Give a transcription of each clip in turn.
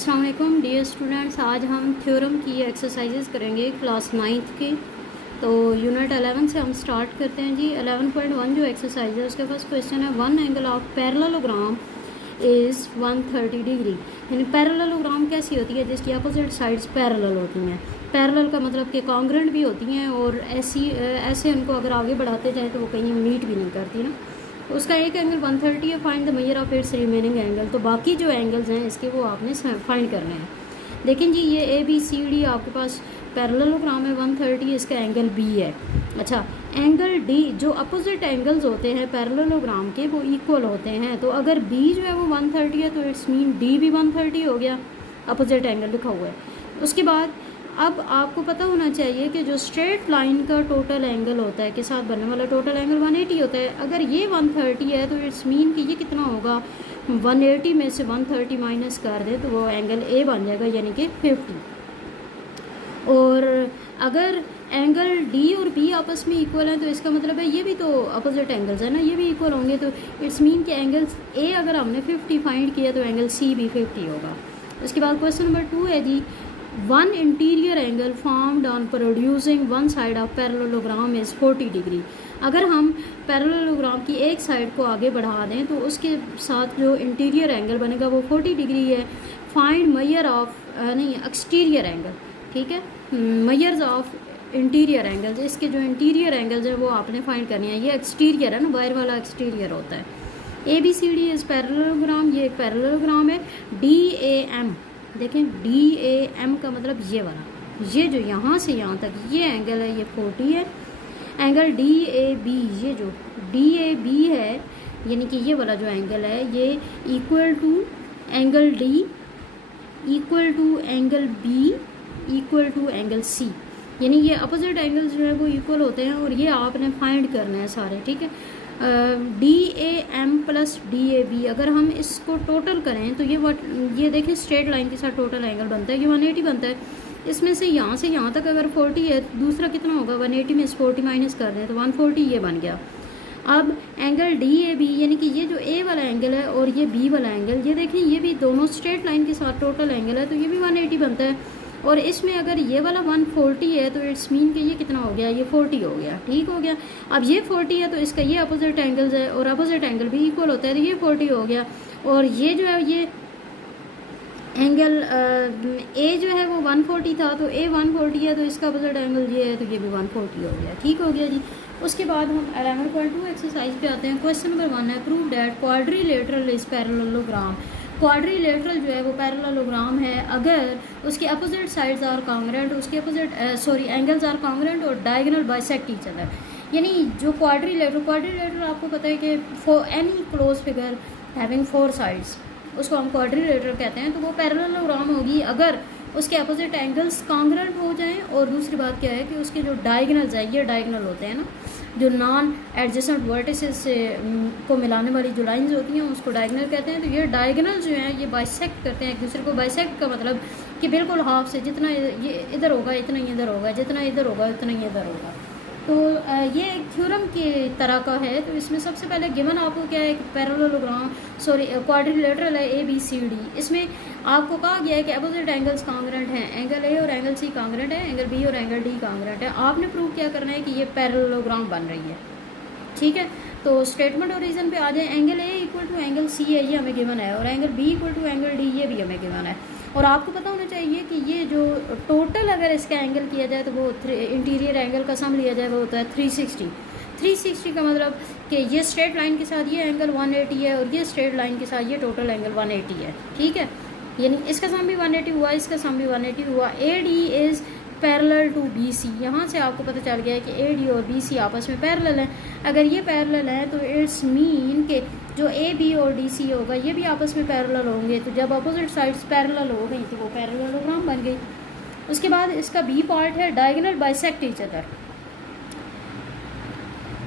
अस्सलाम वालेकुम dear students, आज हम थ्योरम की एक्सरसाइजेस करेंगे क्लास 9th की। तो यूनिट 11 से हम स्टार्ट करते हैं जी। 11.1 जो एक्सरसाइज है उसके पास क्वेश्चन है, one angle of parallelogram is 130 degree. यानी पैरेललोग्राम कैसी होती है जिसकी अपोजिट साइड्स पैरेलल होती हैं। पैरेलल का मतलब कि कॉन्ग्रेंट भी होती हैं और ऐसे उनको अगर आगे बढ़ाते जाएँ तो वो कहीं मीट भी नहीं करती ना। उसका एक एंगल 130 है, find the measure of its remaining angle. तो बाकी जो एंगल्स हैं इसके वो आपने फाइंड करने हैं। लेकिन जी ये ABCD आपके पास पैरेललोग्राम है 130, इसका एंगल B है। अच्छा, एंगल D जो अपोजिट एंगल्स होते हैं पैरेललोग्राम के वो इक्वल होते हैं। तो अगर B जो है वो 130 है तो इट्स मीन D भी 130 हो गया, अपोजिट एंगल लिखा हुआ है। उसके बाद अब आपको पता होना चाहिए कि जो स्ट्रेट लाइन का टोटल एंगल होता है के साथ बनने वाला टोटल एंगल 180 होता है। अगर ये 130 है तो इट्स मीन कि ये कितना होगा, 180 में से 130 माइनस कर दे तो वो एंगल A बन जाएगा, यानी कि 50। और अगर एंगल D और B आपस में इक्वल है तो इसका मतलब है ये भी तो अपोजिट एंगल्स है ना, ये भी इक्वल होंगे। तो इट्स मीन कि एंगल A अगर हमने 50 फाइंड किया तो एंगल C भी 50 होगा। उसके बाद क्वेश्चन नंबर 2 है जी, one interior angle formed on producing one side of parallelogram is 40 degree. अगर हम पैरेललोग्राम की एक साइड को आगे बढ़ा दें तो उसके साथ जो इंटीरियर एंगल बनेगा वो 40 डिग्री है। फाइंड मेजर ऑफ नहीं एक्सटीरियर एंगल, ठीक है, मेजर्स ऑफ इंटीरियर एंगल्स। इसके जो इंटीरियर एंगल्स हैं वो आपने फाइंड करनी है। ये एक्सटीरियर है ना, बाहर वाला एक्सटीरियर होता है। ABCD इज़ पैरेललोग्राम, ये एक पैरेललोग्राम है। DAM देखें, DAM का मतलब ये वाला, ये जो यहाँ से यहाँ तक ये एंगल है ये 40 है। एंगल DAB, ये जो DAB है यानी कि ये वाला जो एंगल है ये equal to angle D equal to angle B equal to angle C। यानी ये अपोजिट एंगल्स जो है वो इक्वल होते हैं और ये आपने फाइंड करना है सारे, ठीक है। DAM प्लस DAB अगर हम इसको टोटल करें तो ये देखें स्ट्रेट लाइन के साथ टोटल एंगल बनता है, ये 180 बनता है। इसमें से यहाँ तक अगर 40 है तो दूसरा कितना होगा, 180 में से 40 माइनस कर दें तो 140 ये बन गया। अब एंगल DAB यानी कि ये जो A वाला एंगल है और ये B वाला एंगल, ये देखें ये भी दोनों स्ट्रेट लाइन के साथ टोटल एंगल है तो ये भी 180 बनता है। और इसमें अगर ये वाला 140 है तो इट्स मीन कि ये कितना हो गया, ये 40 हो गया, ठीक हो गया। अब ये 40 है तो इसका ये अपोजिट एंगल्स है और अपोजिट एंगल भी इक्वल होता है तो ये 40 हो गया। और ये जो है ये एंगल A जो है वो 140 था तो A 140 है तो इसका अपोजिट एंगल ये है तो ये भी 140 हो गया, ठीक हो गया जी। उसके बाद हम 11.2 एक्सरसाइज पे आते हैं। क्वेश्चन नंबर 1 है, prove that quadrilateral is parallelogram. Quadrilateral जो है वो पैरेललोग्राम है अगर उसके अपोजिट साइड्स आर कॉन्ग्रेंट, उसके अपोजिट एंगल्स आर कॉन्ग्रेंट और डायगोनल बाइसेक्ट ईच अदर। यानी जो क्वाड्रिलेटरल आपको पता है कि for any close figure having 4 sides उसको हम क्वाड्रिलेटरल कहते हैं। तो वो पैरेललोग्राम होगी अगर उसके अपोजिट एंगल्स कॉन्ग्रेंट हो जाएं और दूसरी बात क्या है कि उसके जो डायगोनल्स हैं, ये डायगोनल होते हैं ना, जो नॉन एडजेसेंट वर्टिसेस से को मिलाने वाली जो लाइंस होती हैं उसको डायगोनल कहते हैं। तो ये डायगोनल जो हैं ये बाइसेक्ट करते हैं एक दूसरे को। बाइसेक्ट का मतलब कि बिल्कुल हाफ से, जितना ये इधर होगा इतना ही इधर होगा, जितना इधर होगा उतना ही इधर होगा। तो ये एक थ्योरम की तरह का है। तो इसमें सबसे पहले गिवन आपको क्या है, पैरेललोग्राम क्वाड्रिलेटरल है ABCD। इसमें आपको कहा गया है कि अपोजिट एंगल्स कॉन्ग्रेंट हैं, एंगल A और एंगल C कॉन्ग्रेंट है, एंगल B और एंगल D कॉन्ग्रेंट है। आपने प्रूव क्या करना है कि ये पैरेललोग्राम बन रही है, ठीक है। तो स्टेटमेंट और रीजन पे आ जाए। Angle A equal to angle C है, ये हमें गिवन है, और angle B equal to angle D ये भी हमें गिवन है। और आपको पता होना चाहिए कि ये जो टोटल अगर इसका एंगल किया जाए तो वो इंटीरियर एंगल का सम लिया जाए वो होता है 360 का मतलब कि ये स्ट्रेट लाइन के साथ ये एंगल 180 है और ये स्ट्रेट लाइन के साथ ये टोटल एंगल 180 है, ठीक है। यानी इसका सम भी 180 हुआ, इसका सम भी 180 हुआ। AD is parallel to BC। यहाँ से आपको पता चल गया है कि AD और BC आपस में पैरेलल हैं। अगर ये पैरेलल है तो इट्स मीन के जो AB और DC होगा ये भी आपस में पैरेलल होंगे। तो जब अपोजिट साइड्स पैरेलल हो गई तो वो पैरेललोग्राम बन गई। उसके बाद इसका B पार्ट है, डायगोनल बाइसेक्ट ईच अदर।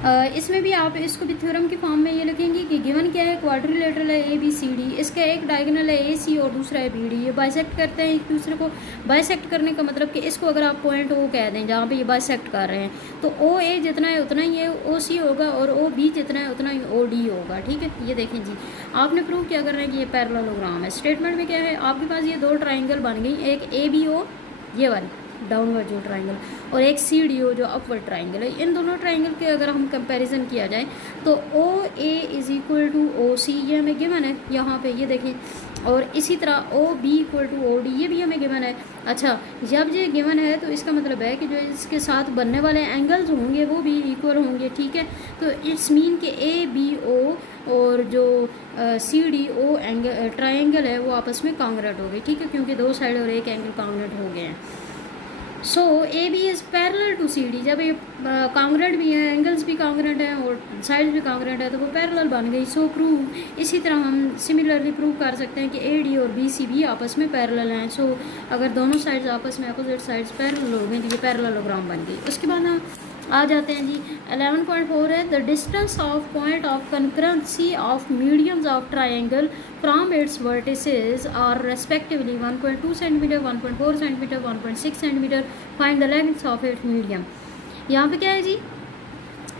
इसमें भी आप इसको भी थ्योरम के फॉर्म में ये लिखेंगे कि गिवन क्या है, क्वाड्रिलेटरल है ए बी सी डी, इसका एक डायगोनल है ए सी और दूसरा है बी डी, ये बाइसेक्ट करते हैं एक दूसरे को। बाइसेक्ट करने का मतलब कि इसको अगर आप पॉइंट ओ कह दें जहाँ पे ये बाइसेक्ट कर रहे हैं, तो ओ ए जितना है उतना ही है ओ सी होगा, और ओ बी जितना है उतना ही ओ डी होगा। ठीक है, ये देखें जी, आपने प्रूव क्या कर रहे हैं कि ये पैरेललोग्राम है। स्टेटमेंट में क्या है, आपके पास ये दो ट्राइंगल बन गई, एक ए बी ओ ये वाली डाउनवर्ड जो ट्राइंगल, और एक सी डी ओ जो अपवर्ड ट्राइंगल है। इन दोनों ट्राइंगल के अगर हम कंपैरिजन किया जाए तो O A is equal to O C, ये हमें गिवन है यहाँ पे, ये देखें। और इसी तरह O B equal to O D, ये भी हमें गिवन है। अच्छा, जब ये गिवन है तो इसका मतलब है कि जो इसके साथ बनने वाले एंगल्स होंगे वो भी इक्वल होंगे। ठीक है, तो इट्स मीन कि ए बी ओ और जो C D O angle triangle है वो आपस में कॉन्ग्रुएंट हो गए। ठीक है, क्योंकि दो साइड और एक एंगल कॉन्ग्रुएंट हो गए हैं। So A B is parallel to C D, जब ये कॉन्ग्रुएंट भी है, एंगल्स भी कॉन्ग्रुएंट हैं और साइड भी कॉन्ग्रुएंट है, तो वो पैरेलल बन गई। सो प्रूव, इसी तरह हम सिमिलरली प्रूव कर सकते हैं कि ए डी और बी सी भी आपस में पैरेलल हैं। सो अगर दोनों साइड्स आपस में अपोजिट साइड्स पैरेलल हो गई तो ये पैरेललोग्राम बन गई। उसके बाद हम आ जाते हैं जी 11.4 है, the distance of point of concurrency of mediums of triangle from its vertices are respectively 1.2 centimetre, 1.4 centimetre, 1.6 centimetre. Find the length of it medium. यहाँ पे क्या है जी,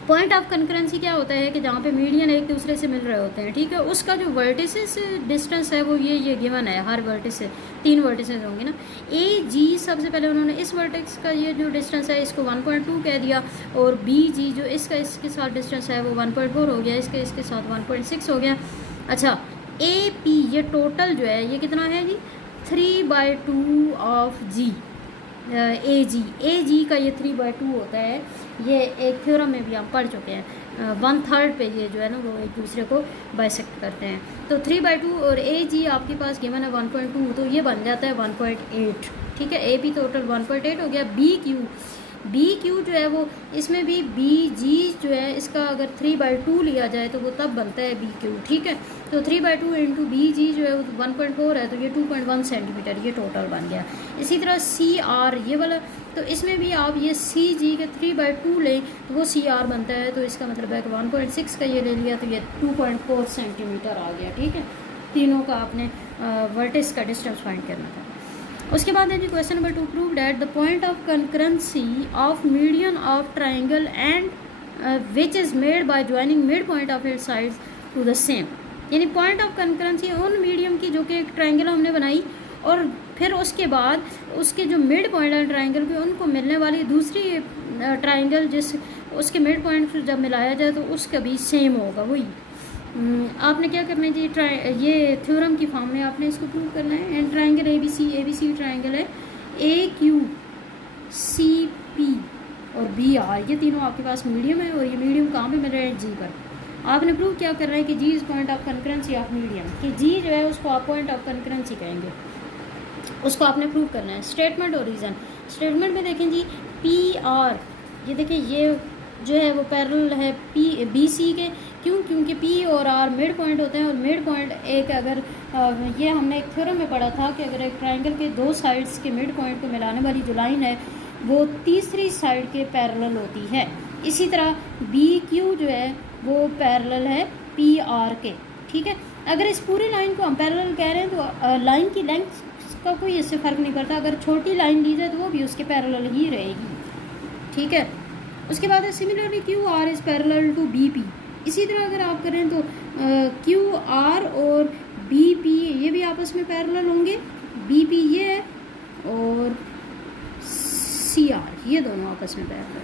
पॉइंट ऑफ कंकरेंसी क्या होता है कि जहाँ पे मीडियन एक दूसरे से मिल रहे होते हैं। ठीक है, उसका जो वर्टिसेस डिस्टेंस है वो ये गिवन है, हर वर्टिस से 3 वर्टिसेस होंगे ना। ए जी सबसे पहले उन्होंने इस वर्टेक्स का ये जो डिस्टेंस है इसको 1.2 कह दिया, और बी जी जो इसके साथ डिस्टेंस है वो 1.4 हो गया, इसके साथ 1.6 हो गया। अच्छा, ए पी ये टोटल जो है ये कितना है जी, 3/2 ऑफ जी ए जी का ये 3/2 होता है। ये एक थ्योरम में भी हम पढ़ चुके हैं, 1/3 पे ये जो है ना वो एक दूसरे को बाइसेक्ट करते हैं। तो 3/2 और ए जी आपके पास गिवन है 1.2, तो ये बन जाता है 1.8। ठीक है, ए पी टोटल 1.8 हो गया। बी क्यू जो है वो, इसमें भी बी जी जो है इसका अगर 3/2 लिया जाए तो वो तब बनता है बी क्यू। ठीक है, तो 3/2 इंटू बी जी जो है वो 1.4 है, तो ये 2.1 सेंटीमीटर ये टोटल बन गया। इसी तरह सी आर ये वाला, तो इसमें भी आप ये सी जी के 3/2 लें तो वो सी आर बनता है, तो इसका मतलब है कि 1.6 का ये ले लिया तो ये 2.4 सेंटीमीटर आ गया। ठीक है, तीनों का आपने वर्टिस का डिस्टेंस फाइंड करना था। उसके बाद है जी question number 2, prove that the point of concurrency of median of triangle and which is made by joining mid point of it sides to the same. यानी पॉइंट ऑफ कंकरेंसी उन medium की जो कि एक ट्राइंगल हमने बनाई, और फिर उसके बाद उसके जो मिड पॉइंट है ट्राइंगल के उनको मिलने वाली दूसरी ट्राइंगल जिस उसके मिड पॉइंट से जब मिलाया जाए तो उसका भी सेम होगा। वही आपने क्या करना है जी, ये थ्योरम की फॉर्म में आपने इसको प्रूव करना है। And triangle A B C triangle है, ए क्यू सी पी और बी आर, ये तीनों आपके पास मीडियम है, और ये मीडियम कहाँ पे मिल रहे हैं, जी पर। आपने प्रूव क्या कर रहा है कि G is point of concurrency of medium, कि जी जो है उसको आप पॉइंट ऑफ कंकरेंसी कहेंगे, उसको आपने प्रूव करना है। स्टेटमेंट और रीज़न। स्टेटमेंट में देखें जी, पी आर, ये देखें ये जो है वो पैरेलल है पी बी सी के। क्यों? क्योंकि पी और आर मिड पॉइंट होते हैं, और मिड पॉइंट एक अगर ये हमने एक थ्योरम में पढ़ा था कि अगर एक ट्राइंगल के दो साइड्स के मिड पॉइंट को मिलाने वाली जो लाइन है वो तीसरी साइड के पैरेलल होती है। इसी तरह बी क्यू जो है वो पैरेलल है पी आर के। ठीक है, अगर इस पूरी लाइन को हम पैरेलल कह रहे हैं तो लाइन की लेंथ का कोई इससे फ़र्क नहीं पड़ता, अगर छोटी लाइन ली जाए तो वो भी उसके पैरेलल ही रहेगी। ठीक है, उसके बाद है similarly Q R is parallel to B P. इसी तरह अगर आप करें तो क्यू आर और बी पी ये भी आपस में पैरेलल होंगे, बी पी ये है और सी आर ये दोनों आपस में पैरेलल,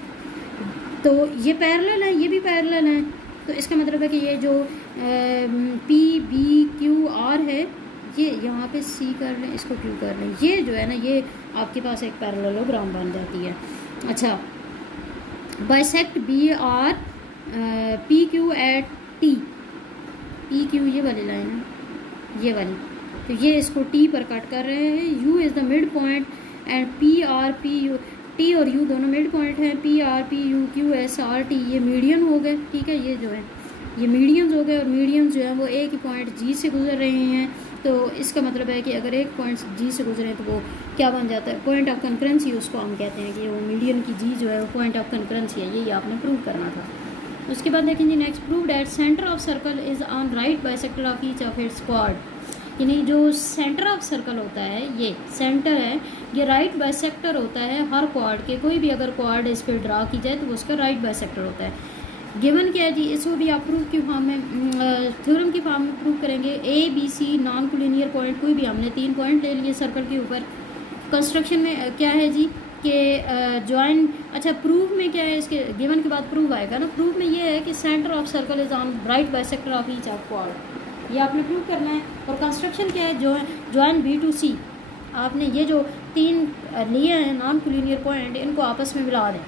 तो ये पैरेलल है, ये भी पैरेलल है। तो इसका मतलब है कि ये जो पी बी क्यू आर है ये यहाँ पे सी कर लें, इसको क्यू कर लें, ये जो है ना ये आपके पास एक पैरेललोग्राम बन जाती है। अच्छा, bisect B R P Q at T, P Q ये वाली लाइन है, ये वाली, तो ये इसको टी पर कट कर रहे हैं। You is the mid point and P R P U, T और यू दोनों मिड पॉइंट हैं, P R P U Q S R T ये मीडियन हो गए। ठीक है, ये जो है ये मीडियंस हो गए, और मीडियंस जो है वो एक ही पॉइंट जी से गुजर रहे हैं। तो इसका मतलब है कि अगर एक पॉइंट जी से गुजरे तो वो क्या बन जाता है, पॉइंट ऑफ कंकरेंसी उसको हम कहते हैं कि वो मीडियन की जी जो है वो पॉइंट ऑफ कंकरेंसी है। यही आपने प्रूव करना था। उसके बाद देखें जी next, prove that centre of circle is on right bisector of each of its quad. यानी जो सेंटर ऑफ सर्कल होता है, ये सेंटर है, ये राइट बाइसेक्टर होता है हर क्वाड के। कोई भी अगर क्वाड इस पर ड्रा की जाए तो उसका राइट बाइसेक्टर होता है। गिवन क्या है जी, इसको भी आप प्रूफ की फॉर्म में, थ्योरम की फॉर्म में प्रूफ करेंगे। A B C non collinear point, कोई भी हमने 3 पॉइंट ले लिए सर्कल के ऊपर। कंस्ट्रक्शन में क्या है जी कि जॉइन, अच्छा प्रूफ में क्या है, इसके गिवन के बाद प्रूफ आएगा ना। प्रूफ में ये है कि centre of circle is on right bisector of each of quad, ये आपने प्रूव करना है। और कंस्ट्रक्शन क्या है, जॉइन बी टू सी, आपने ये जो 3 लिए हैं नॉन कोलिनियर पॉइंट, इनको आपस में मिला दें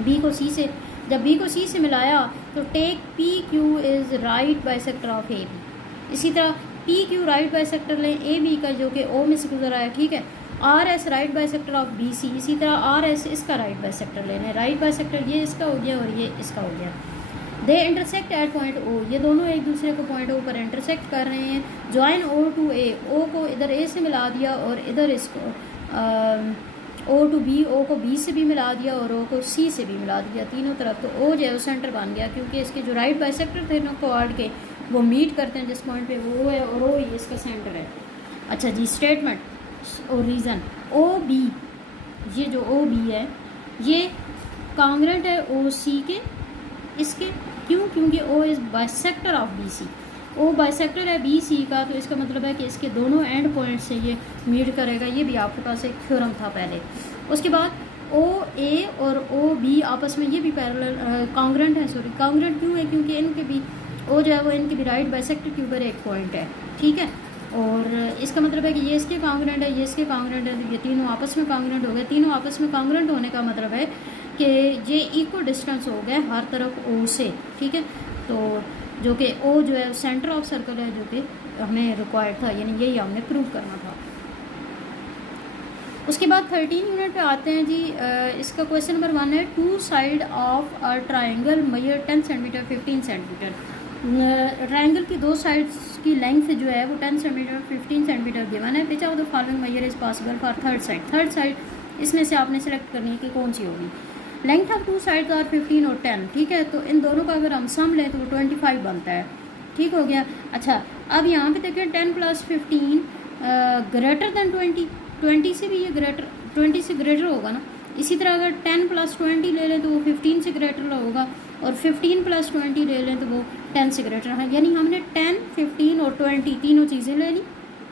बी को सी से। जब बी को सी से मिलाया तो take P Q is right bisector of A B. इसी तरह पी क्यू राइट बाइसेक्टर लें ए बी का, जो कि ओ में से गुजरा है, ठीक है। R S right bisector of B C, इसी तरह आर एस इसका राइट बाइसेक्टर लेने। राइट बाइसेक्टर ये इसका हो गया और ये इसका हो गया। They intersect at point O, ये दोनों एक दूसरे को पॉइंट ओ पर इंटरसेक्ट कर रहे हैं। ज्वाइन ओ टू ए, ओ को इधर ए से मिला दिया और इधर इसको ओ टू बी, ओ को बी से भी मिला दिया और ओ को सी से भी मिला दिया, तीनों तरफ। तो ओ जो है वो सेंटर बन गया, क्योंकि इसके जो राइट बाइसेक्टर थे ना क्वाड के, वो मीट करते हैं जिस पॉइंट पे, वो है और ओ ये इसका सेंटर है। अच्छा जी, स्टेटमेंट और रीज़न। ओ बी, ये जो ओ बी है ये कांग्रेंट है ओ सी के, इसके। क्यों? क्योंकि O is bisector of B C, O bisector है बी सी का, तो इसका मतलब है कि इसके दोनों एंड पॉइंट से ये मीट करेगा। ये भी आपके पास एक थ्योरम था पहले। उसके बाद ओ ए और ओ बी आपस में ये भी पैरेलल कांग्रेंट है। सॉरी, कांग्रेंट क्यों है? क्योंकि इनके भी ओ जो है वो इनके भी राइट बाइसेक्टर के ऊपर एक पॉइंट है, ठीक है। और इसका मतलब है कि ये इसके कांग्रेंट है, ये इसके कांग्रेंट है, तो ये तीनों आपस में कांग्रेंट हो गए। तीनों आपस में कांग्रेंट होने का मतलब है कि ये इक्वल डिस्टेंस हो गए हर तरफ ओ से, ठीक है। तो जो कि ओ जो है सेंटर ऑफ सर्कल है, जो कि हमें रिक्वायर्ड था, यानी यही हमने प्रूव करना था। उसके बाद 13 यूनिट पे आते हैं जी। इसका क्वेश्चन नंबर 1 है, 2 side of a triangle measure 10 centimetre 15 centimetre. Triangle की 2 साइड्स की लेंथ जो है वो 10 सेंटीमीटर 15 सेंटीमीटर गिवन है। Which of the following measure is possible for third side. Third side इसमें से आपने सेलेक्ट करनी है कि कौन सी होगी। लेंथ ऑफ 2 साइड्स आर 15 और 10, ठीक है। तो इन दोनों का अगर हम सम लें तो वो 25 बनता है, ठीक हो गया। अच्छा, अब यहाँ पे देखें 10 + 15 ग्रेटर दैन 20, 20 से भी ये ग्रेटर, 20 से ग्रेटर होगा ना। इसी तरह अगर 10 + 20 ले लें तो वो 15 से ग्रेटर होगा, और 15 + 20 ले लें तो वो 10 से ग्रेटर है। यानी हमने 10, 15 और 20 तीनों चीज़ें ले ली,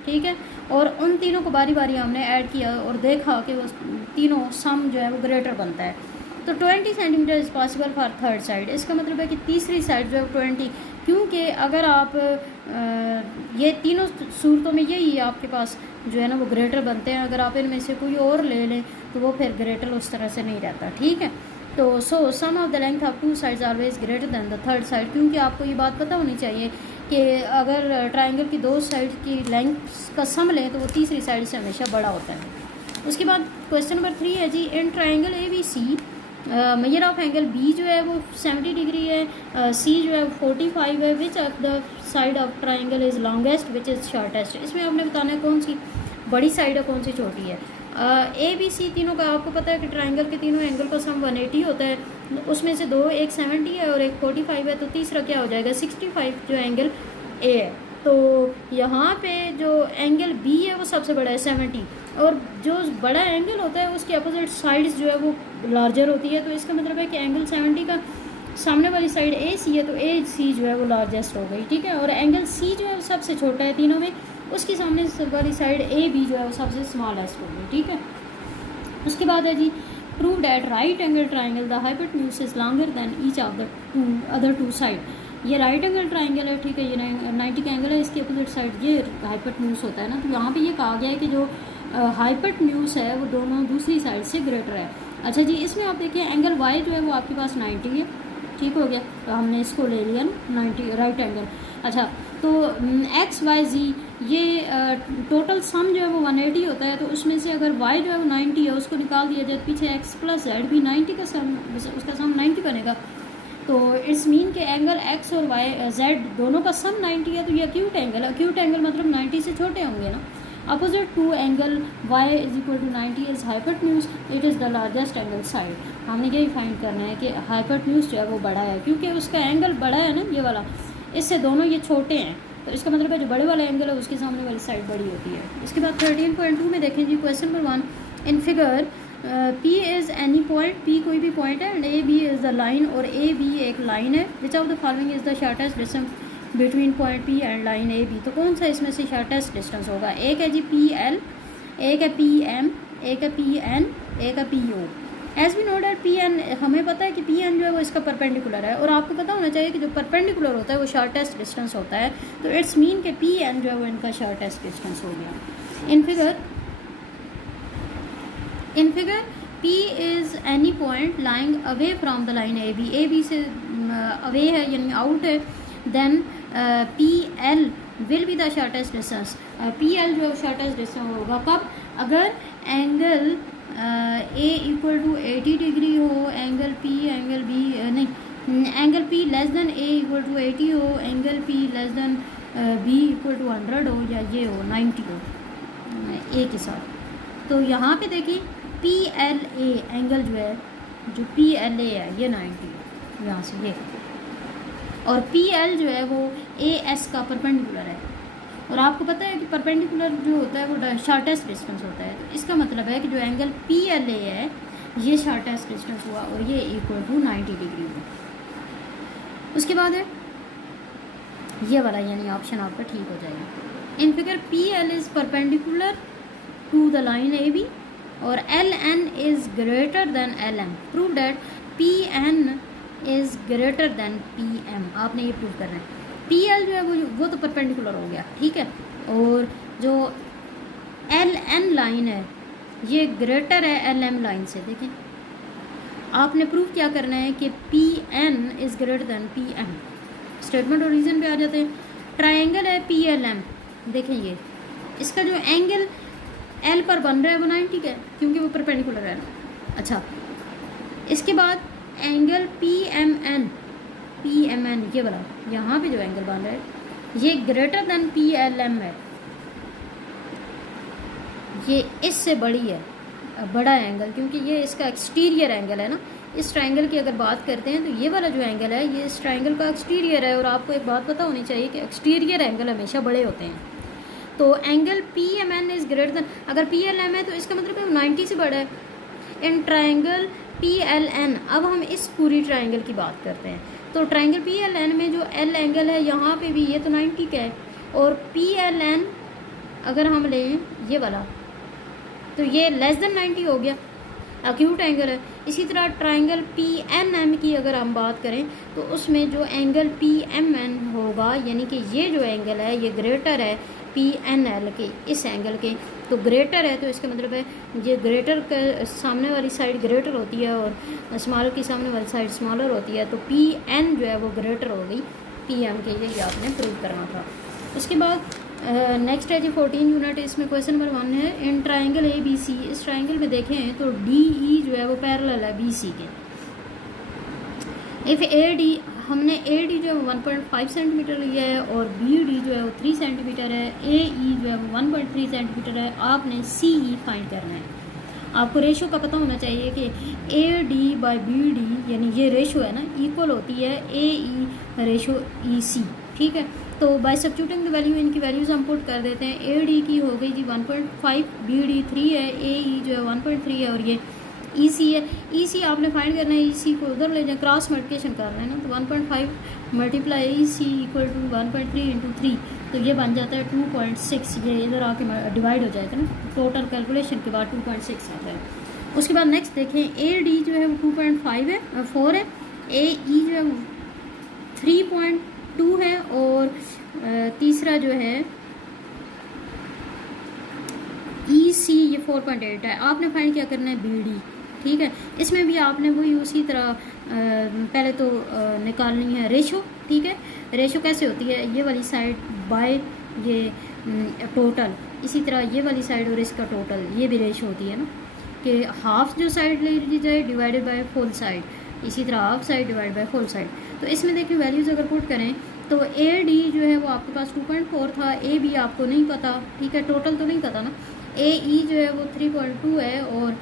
ठीक है। और उन तीनों को बारी बारी हमने ऐड किया और देखा कि वो तीनों सम जो है वो ग्रेटर बनता है। तो 20 centimetre is possible for third side. इसका मतलब है कि तीसरी साइड जो है 20, क्योंकि अगर आप ये तीनों सूरतों में यही आपके पास जो है ना वो ग्रेटर बनते हैं। अगर आप इनमें से कोई और ले लें तो वो फिर ग्रेटर उस तरह से नहीं रहता, ठीक है। तो so sum of the length of 2 sides always greater than the third side. क्योंकि आपको ये बात पता होनी चाहिए कि अगर ट्राइंगल की 2 साइड की लेंथ का सम लें तो वो तीसरी साइड से हमेशा बड़ा होता है। उसके बाद क्वेश्चन नंबर 3 है जी, in triangle A B C measure of angle B जो है वो 70 डिग्री है, सी जो है 45 है। Which of the side of triangle is longest which is shortest. इसमें आपने बताना है कौन सी बड़ी साइड है, कौन सी छोटी है। ए बी सी तीनों का आपको पता है कि ट्राइंगल के तीनों एंगल का सम 180 होता है। उसमें से दो, एक 70 है और एक 45 है, तो तीसरा क्या हो जाएगा 65 जो एंगल ए है। तो यहाँ पे जो एंगल बी है वो सबसे बड़ा है 70, और जो बड़ा एंगल होता है उसकी अपोजिट साइड्स जो है वो लार्जर होती है। तो इसका मतलब है कि एंगल 70 का सामने वाली साइड ए सी है, तो ए सी जो है वो लार्जेस्ट हो गई, ठीक है। और एंगल सी जो है वो सबसे छोटा है तीनों में, उसकी सामने वाली साइड ए बी जो है वो सबसे स्मॉलेस्ट हो गई, ठीक है। उसके बाद है जी, prove that right angle triangle the hypotenuse is longer than each of the other 2 side. ये राइट एंगल ट्राइंगल है, ठीक है, ये 90 का एंगल है, इसकी अपोजिट साइड ये हाइपोटेन्यूज होता है ना। तो यहाँ पे ये कहा गया है कि जो हाइपोटेन्यूज है वो दोनों दूसरी साइड से ग्रेटर है। अच्छा जी, इसमें आप देखिए एंगल वाई जो है वो आपके पास 90 है, ठीक हो गया। तो हमने इसको ले लिया ना 90 राइट एंगल। अच्छा, तो एक्स वाई जी ये टोटल सम जो है वो 180 होता है। तो उसमें से अगर वाई जो है वो 90 है उसको निकाल दिया जाए, पीछे एक्स प्लस जेड भी 90 का सम, उसका सम 90 बनेगा। तो इट्स मीन के एंगल एक्स और वाई जेड दोनों का सम 90 है। तो ये अक्यूट एंगल मतलब 90 से छोटे होंगे ना। Opposite to angle y is equal to 90 is hypotenuse, it is the largest angle side. हमने यही फाइंड करना है कि हाइपोटेन्यूज जो है वो बड़ा है, क्योंकि उसका एंगल बड़ा है ना ये वाला, इससे दोनों ये छोटे हैं, तो इसका मतलब है जो बड़े वाला एंगल है उसके सामने वाली साइड बड़ी होती है। इसके बाद 13.2 में देखें जी, question number 1 in figure P is any point, P कोई भी पॉइंट है, and A B is the line, और ए बी एक लाइन है, which of the following is the shortest distance between point P and line A B. तो कौन सा इसमें से शॉर्टेस्ट डिस्टेंस होगा? एक है जी PL, एक है PM, एक है PN, एक है PO। As we know that PN, हमें पता है कि PN जो है वो इसका परपेंडिकुलर है, और आपको पता होना चाहिए कि जो परपेंडिकुलर होता है वो शॉर्टेस्ट डिस्टेंस होता है, तो इट्स मीन कि PN जो है वो इनका शॉर्टेस्ट डिस्टेंस हो गया। In figure P is any point lying away from the line A B से अवे है यानी आउट है, then PL will be the shortest distance. PL जो है शॉर्टेस्ट डिस्टेंस होगा कब? अगर angle A equal to 80 degree हो, एंगल P एंगल B नहीं, angle P less than A equal to 80 हो, angle P less than B equal to 100 हो, या ये हो 90 हो A के साथ। तो यहाँ पे देखिए PLA एंगल जो है, जो PLA है ये 90 है यहाँ से ये, और PL जो है वो AS का परपेंडिकुलर है, और आपको पता है कि परपेंडिकुलर जो होता है वो शॉर्टेस्ट डिस्टेंस होता है, तो इसका मतलब है कि जो एंगल PLA है ये शॉर्टेस्ट डिस्टेंस हुआ और ये इक्वल टू 90 डिग्री हुआ। उसके बाद है ये वाला, यानी ऑप्शन आपका ठीक हो जाएगा। In figure PL is perpendicular to the line AB और LN is greater than LM। Prove that PN is greater than PM। आपने ये प्रूव करना है। PL जो है वो तो परपेंडिकुलर हो गया, ठीक है, और जो LN लाइन है ये ग्रेटर है LM लाइन से। देखें आपने प्रूव क्या करना है कि PN is greater than PM। Statement और रीज़न पे आ जाते हैं। ट्रायंगल है PLM, देखें ये इसका जो एंगल L पर बन रहा है वो 90 का है, क्योंकि वो परपेंडिकुलर है ना। अच्छा, इसके बाद एंगल PMN ये वाला यहाँ पे जो एंगल बन रहा है ये ग्रेटर देन PLM है, ये इससे बड़ी है, बड़ा एंगल, क्योंकि ये इसका एक्सटीरियर एंगल है ना। इस ट्रायंगल की अगर बात करते हैं तो ये वाला जो एंगल है ये इस ट्रायंगल का एक्सटीरियर है, और आपको एक बात पता होनी चाहिए कि एक्सटीरियर एंगल हमेशा बड़े होते हैं। तो angle PMN is greater then, अगर PLM है तो इसका मतलब है 90 से बड़ा है। इन ट्रायंगल PLN, अब हम इस पूरी ट्रायंगल की बात करते हैं। तो ट्रायंगल PLN में जो L एंगल है यहाँ पे भी ये तो 90 का है, और PLN अगर हम लें ये वाला तो ये लेस देन 90 हो गया, एक्यूट एंगल है। इसी तरह ट्रायंगल PNM की अगर हम बात करें तो उसमें जो एंगल PMN होगा, यानी कि ये जो एंगल है ये ग्रेटर है PNL के, इस एंगल के, तो ग्रेटर है तो इसका मतलब है ये ग्रेटर के सामने वाली साइड ग्रेटर होती है और स्मॉलर की सामने वाली साइड स्मॉलर होती है, तो PN जो है वो ग्रेटर हो गई PM के, ये आपने प्रूव करना था। उसके बाद नेक्स्ट है जी 14 यूनिट, इसमें क्वेश्चन नंबर 1 है इन ट्रायंगल ABC। इस ट्रायंगल में देखें तो DE जो है वो पैरेलल है BC के। इफ़ AD, हमने AD जो है वो 1.5 सेंटीमीटर लिया है और BD जो है वो 3 सेंटीमीटर है, AE जो है वो 1.3 सेंटीमीटर है। आपने CE फाइंड करना है। आपको रेशो का पता होना चाहिए कि AD/BD यानी ये रेशो है ना इक्वल होती है AE रेशो EC, ठीक है। तो बाय सब्स्टिट्यूटिंग द वैल्यू, इनकी वैल्यूज़ हम पुट कर देते हैं। AD की हो गई जी 1.5, BD 3 है, AE जो है 1.3 है, और ये EC है। EC आपने फाइंड करना है, EC को उधर ले जाए, क्रॉस मल्टीप्लिकेशन करना है ना, तो 1.5 multiply EC equal to 1.3 into 3, तो ये बन जाता है 2.6। ये इधर आके डिवाइड हो जाएगा ना, टोटल कैलकुलेशन के बाद 2.6 आता है। उसके बाद नेक्स्ट देखें AD जो है वो 2.5 है, 4 है, AE जो है 3.2 है, और तीसरा जो है EC ये 4.8 है। आपने फाइंड क्या करना है BD, ठीक है। इसमें भी आपने वही उसी तरह पहले तो निकालनी है रेशो, ठीक है। रेशो कैसे होती है, ये वाली साइड बाय ये टोटल, इसी तरह ये वाली साइड और इसका टोटल, ये भी रेशो होती है ना कि हाफ जो साइड ले ली जाए डिवाइडेड बाय फुल साइड, इसी तरह half side divide by full side. तो इसमें देखिए वैल्यूज़ अगर पुट करें तो ए डी जो है वो आपके पास 2.4 था, ए बी आपको नहीं पता, ठीक है, टोटल तो नहीं पता ना, ए ई जो है वो 3.2 है, और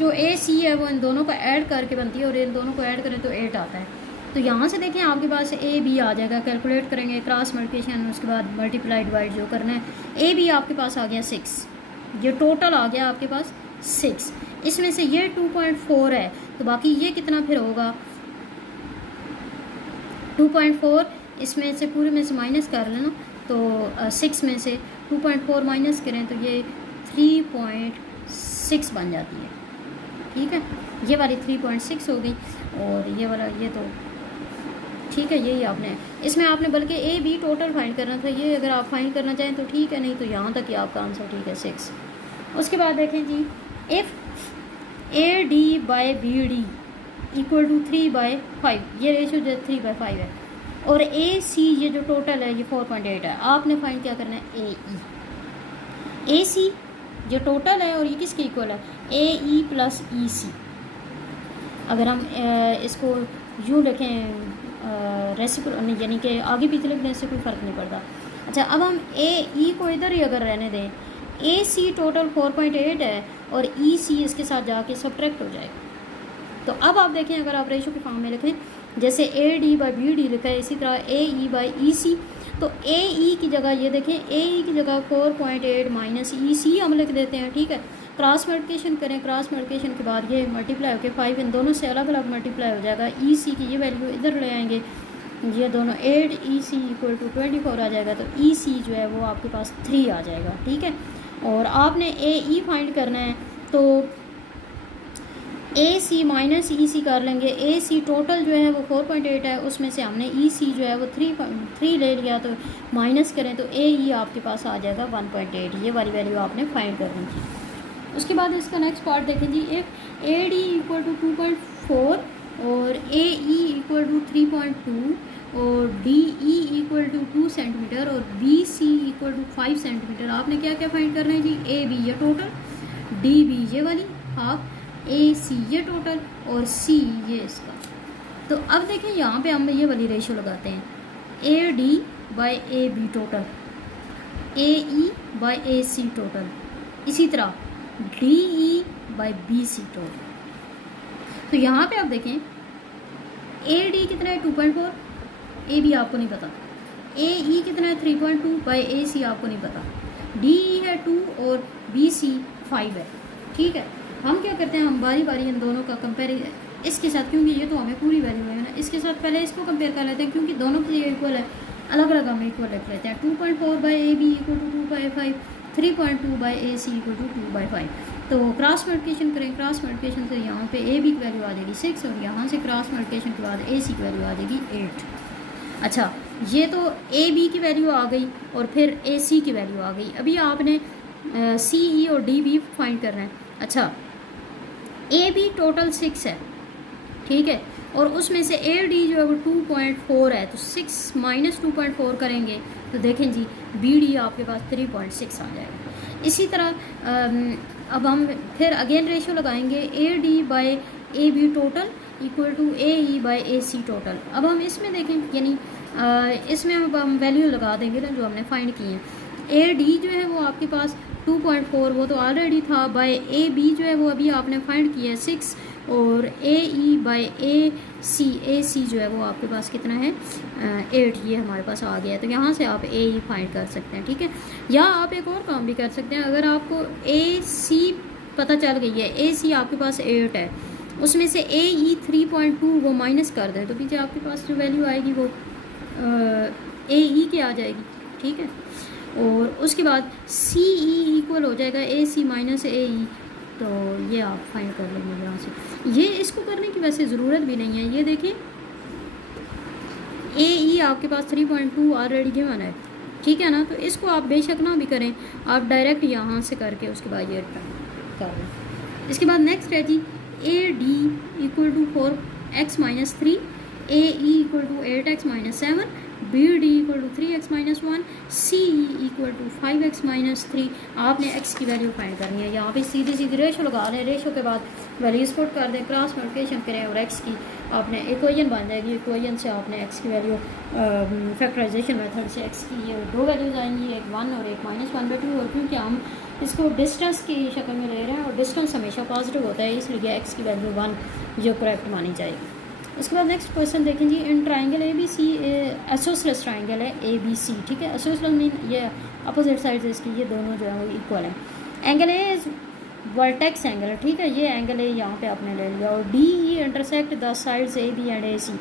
जो ए सी है वो इन दोनों को ऐड करके बनती है, और इन दोनों को ऐड करें तो 8 आता है। तो यहाँ से देखें आपके पास ए बी आ जाएगा, कैलकुलेट करेंगे क्रॉस मल्टीप्लिकेशन, उसके बाद मल्टीप्लाई डिवाइड जो करना है, ए बी आपके पास आ गया 6, ये टोटल आ गया आपके पास 6। इसमें से ये 2.4 है, तो बाकी ये कितना फिर होगा 2.4, इसमें से पूरे में से माइनस कर लेना, तो 6 में से 2.4 माइनस करें तो ये 3.6 बन जाती है, ठीक है, ये वाली 3.6 हो गई, और ये वाला ये तो ठीक है, यही आपने इसमें आपने बल्कि ए बी टोटल फाइंड करना था, ये अगर आप फाइंड करना चाहें तो ठीक है, नहीं तो यहाँ तक ही आपका आंसर ठीक है 6। उसके बाद देखें जी, if A D by B D equal to 3/5, ये रेशियो जो 3/5 है, और ए सी ये जो टोटल है ये 4.8 है, आपने फाइंड क्या करना है ए सी जो टोटल है, और ये किसके इक्वल है ए ई प्लस ई सी। अगर हम इसको यूँ लिखें रेसिप्रोकल, यानी कि आगे पीछे लिख दें, इससे कोई फ़र्क नहीं पड़ता। अच्छा, अब हम ए ई को इधर ही अगर रहने दें, ए सी टोटल 4.8 है और ई सी इसके साथ जाके सब्ट्रैक्ट हो जाएगा। तो अब आप देखें, अगर आप रेशो के फॉर्म में लिखें, जैसे A D by B D लिखा है, इसी तरह ए ई बाई ई सी, तो ए ई की जगह ये देखें, ए ई की जगह 4.8 माइनस ई सी हम लिख देते हैं, ठीक है। क्रॉस मल्टीप्लिकेशन करें, क्रॉस मल्टीप्लिकेशन के बाद ये मल्टीप्लाई होकर 5 इन दोनों से अलग अलग मल्टीप्लाई हो जाएगा, ई सी की ये वैल्यू इधर ले आएंगे, ये दोनों 8 ई सी इक्वल टू 24 आ जाएगा, तो ई सी जो है वो आपके पास 3 आ जाएगा, ठीक है। और आपने ए ई फाइंड करना है, तो ए सी माइनस ई सी कर लेंगे, ए सी टोटल जो है वो 4.8 है, उसमें से हमने ई सी जो है वो 3 ले लिया, तो माइनस करें तो ए ई आपके पास आ जाएगा 1.8, ये वाली वैल्यू आपने फाइंड करनी थी। उसके बाद इसका नेक्स्ट पार्ट देखें जी, if A D equal to 2.4 और ए ई इक्वल टू 3.2 और D E equal to 2 centimetre और B C equal to 5 centimetre, आपने क्या क्या फाइंड करना है जी, ए बी ये टोटल, डी बी ये वाली हाफ, ए सी ये टोटल, और सी ये इसका। तो अब देखें यहाँ पे हम ये वाली रेशो लगाते हैं, A D by A B total, A E by A C total, इसी तरह D E by B C total. तो यहाँ पे आप देखें ए डी कितना है 2.4, ए बी आपको नहीं पता, ए ई कितना है 3.2 बाई ए सी आपको नहीं पता, डी ई है 2 और बी सी 5 है, ठीक है। हम क्या करते हैं, हम बारी बारी इन दोनों का कंपेयर इसके साथ, क्योंकि ये तो हमें पूरी वैल्यू है ना, इसके साथ पहले इसको कंपेयर कर लेते हैं, क्योंकि दोनों के लिए इक्वल है, अलग अलग हम इक्वल रख लेते हैं। 2.4 by A B equal to 2/5, 3.2 by A C equal to 2/5। तो क्रॉस मल्टीप्लिकेशन करें, क्रॉस मल्टीप्लिकेशन से यहाँ पे ए बी की वैल्यू आ जाएगी 6, और यहाँ से क्रॉस मल्टीप्लिकेशन के बाद ए सी की वैल्यू आ जाएगी 8। अच्छा, ये तो ए बी की वैल्यू आ गई और फिर ए सी की वैल्यू आ गई। अभी आपने सी ई और डी बी फाइंड करना है। अच्छा, ए बी टोटल 6 है, ठीक है, और उसमें से ए डी जो है वो 2.4 है, तो 6 माइनस 2.4 करेंगे तो देखें जी बी डी आपके पास 3.6 आ जाएगा। इसी तरह अब हम फिर अगेन रेशो लगाएंगे, A D by A B total equal to A E by A C total. अब हम इसमें देखें, यानी इसमें हम वैल्यू लगा देंगे ना जो हमने फाइंड की है। ए डी जो है वो आपके पास 2.4 वो तो ऑलरेडी था, बाय ए बी जो है वो अभी आपने फाइंड किया है 6, और ए ई बाई ए सी जो है वो आपके पास कितना है 8, ये हमारे पास आ गया है। तो यहाँ से आप ए ई फाइंड कर सकते हैं, ठीक है। या आप एक और काम भी कर सकते हैं, अगर आपको ए सी पता चल गई है, ए सी आपके पास 8 है, उसमें से ए ई 3.2 वो माइनस कर दें, तो पीछे आपके पास जो वैल्यू आएगी वो ए ई की आ जाएगी, ठीक है। और उसके बाद सी ई इक्वल हो जाएगा ए सी माइनस ए ई, तो ये आप फाइंड कर लेंगे यहाँ से। ये इसको करने की वैसे ज़रूरत भी नहीं है, ये देखिए ए ई आपके पास 3.2 ऑलरेडी गिवन है, ठीक है ना। तो इसको आप बेशक ना भी करें, आप डायरेक्ट यहाँ से करके उसके बाद ये कर लें। इसके बाद नेक्स्ट है जी, A D equal to 4x minus 3, A E equal to 8x minus 7, B D equal to 3x-1, C equal to 5x-3। आपने x की वैल्यू फाइंड करनी है। यहाँ पे सीधी सीधी रेशो लगा लें, रेशो के बाद वैल्यूज पुट कर दें, क्रॉस मल्टीप्लिकेशन करें और x की आपने इक्वेशन बन जाएगी। इक्वेशन से आपने x की वैल्यू फैक्टराइजेशन मेथड से x की ये दो वैल्यूज आएंगी, एक 1 और एक -1/2। और क्योंकि हम इसको डिस्टेंस की शक्ल में ले रहे हैं और डिस्टेंस हमेशा पॉजिटिव होता है, इसलिए x की वैल्यू 1 जो करेक्ट मानी जाएगी। उसके बाद नेक्स्ट क्वेश्चन देखें जी, in triangle A B C, isosceles triangle है ए बी सी, ठीक है। एसोसलेस मीन ये अपोजिट साइड है इसकी, ये दोनों जो है वो इक्वल है। एंगल ए वर्टेक्स एंगल है, ठीक है, ये एंगल ए यहाँ पे आपने ले लिया। और D E intersect the sides A B and A C.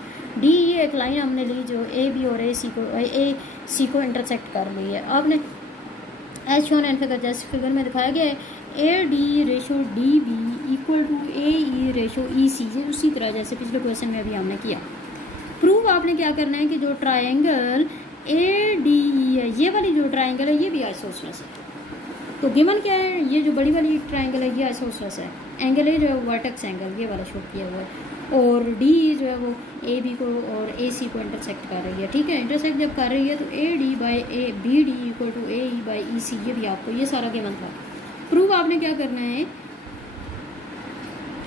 D E एक लाइन हमने ली जो ए बी और ए सी को इंटरसेक्ट कर रही है। आपने एज शोन एंड फिगर, जैसे फिगर में दिखाया गया है, A D ratio D B equal to A E ratio E C, उसी तरह जैसे पिछले क्वेश्चन में भी हमने किया। प्रूव आपने क्या करना है कि जो ट्रायंगल ए डी ई है, ये वाली जो ट्रायंगल है ये भी आइसोसलेस है। तो गिवन क्या है, ये जो बड़ी वाली ट्रायंगल है ये आइसोसलेस है। एंगल ए जो है वर्टेक्स एंगल, ये वाला शो किया हुआ है। और डी जो है वो ए बी को और ए सी को इंटरसेक्ट कर रही है, ठीक है। इंटरसेक्ट जब कर रही है तो A D by A B D equal to A E by E C, ये भी आपको ये सारा गिवन था। प्रूव आपने क्या करना है,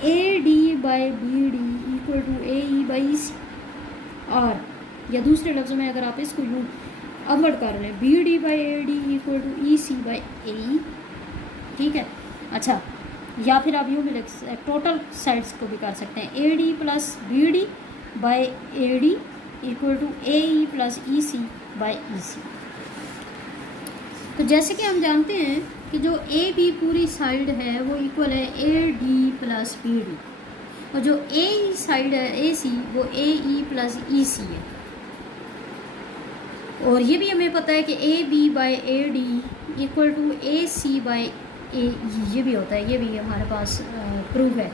A D by B D equal to A E by E C, और या दूसरे लफ्ज़ों में अगर आप इसको यूँ अपवर्ड कर लें, B D by A D equal to E C by A E, ठीक है। अच्छा, या फिर आप यूँ भी लिख टोटल साइड्स को भी कर सकते हैं, A D plus B D by A D equal to A E plus E C by E C. तो जैसे कि हम जानते हैं कि जो ए बी पूरी साइड है वो इक्वल है A D plus B D, और जो ए ई साइड है ए सी वो ए ई प्लस ई सी है। और ये भी हमें पता है कि A B by A D equal to A C by A, ये भी होता है, ये भी हमारे पास प्रूफ है।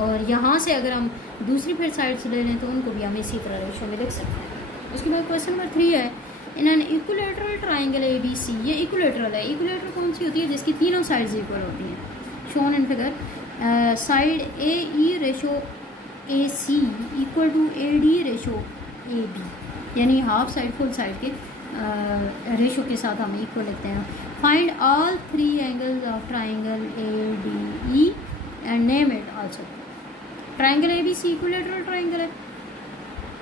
और यहाँ से अगर हम दूसरी फिर साइड्स ले लें तो उनको भी हम इसी तरह रेशो में लिख सकते हैं। उसके बाद क्वेश्चन नंबर 3 है, in an equilateral triangle A B C, ये इक्विलेटरल है। इक्विलेटरल कौन सी होती है, जिसकी तीनों साइड्स इक्वल होती हैं। Shown in figure, side A E ratio A C equal to A D ratio A B, यानी हाफ साइड फुल साइड के रेशो के साथ हम इक्वल लिखते हैं। Find all 3 angles of triangle A D E and name it also. Triangle A B C equilateral triangle है।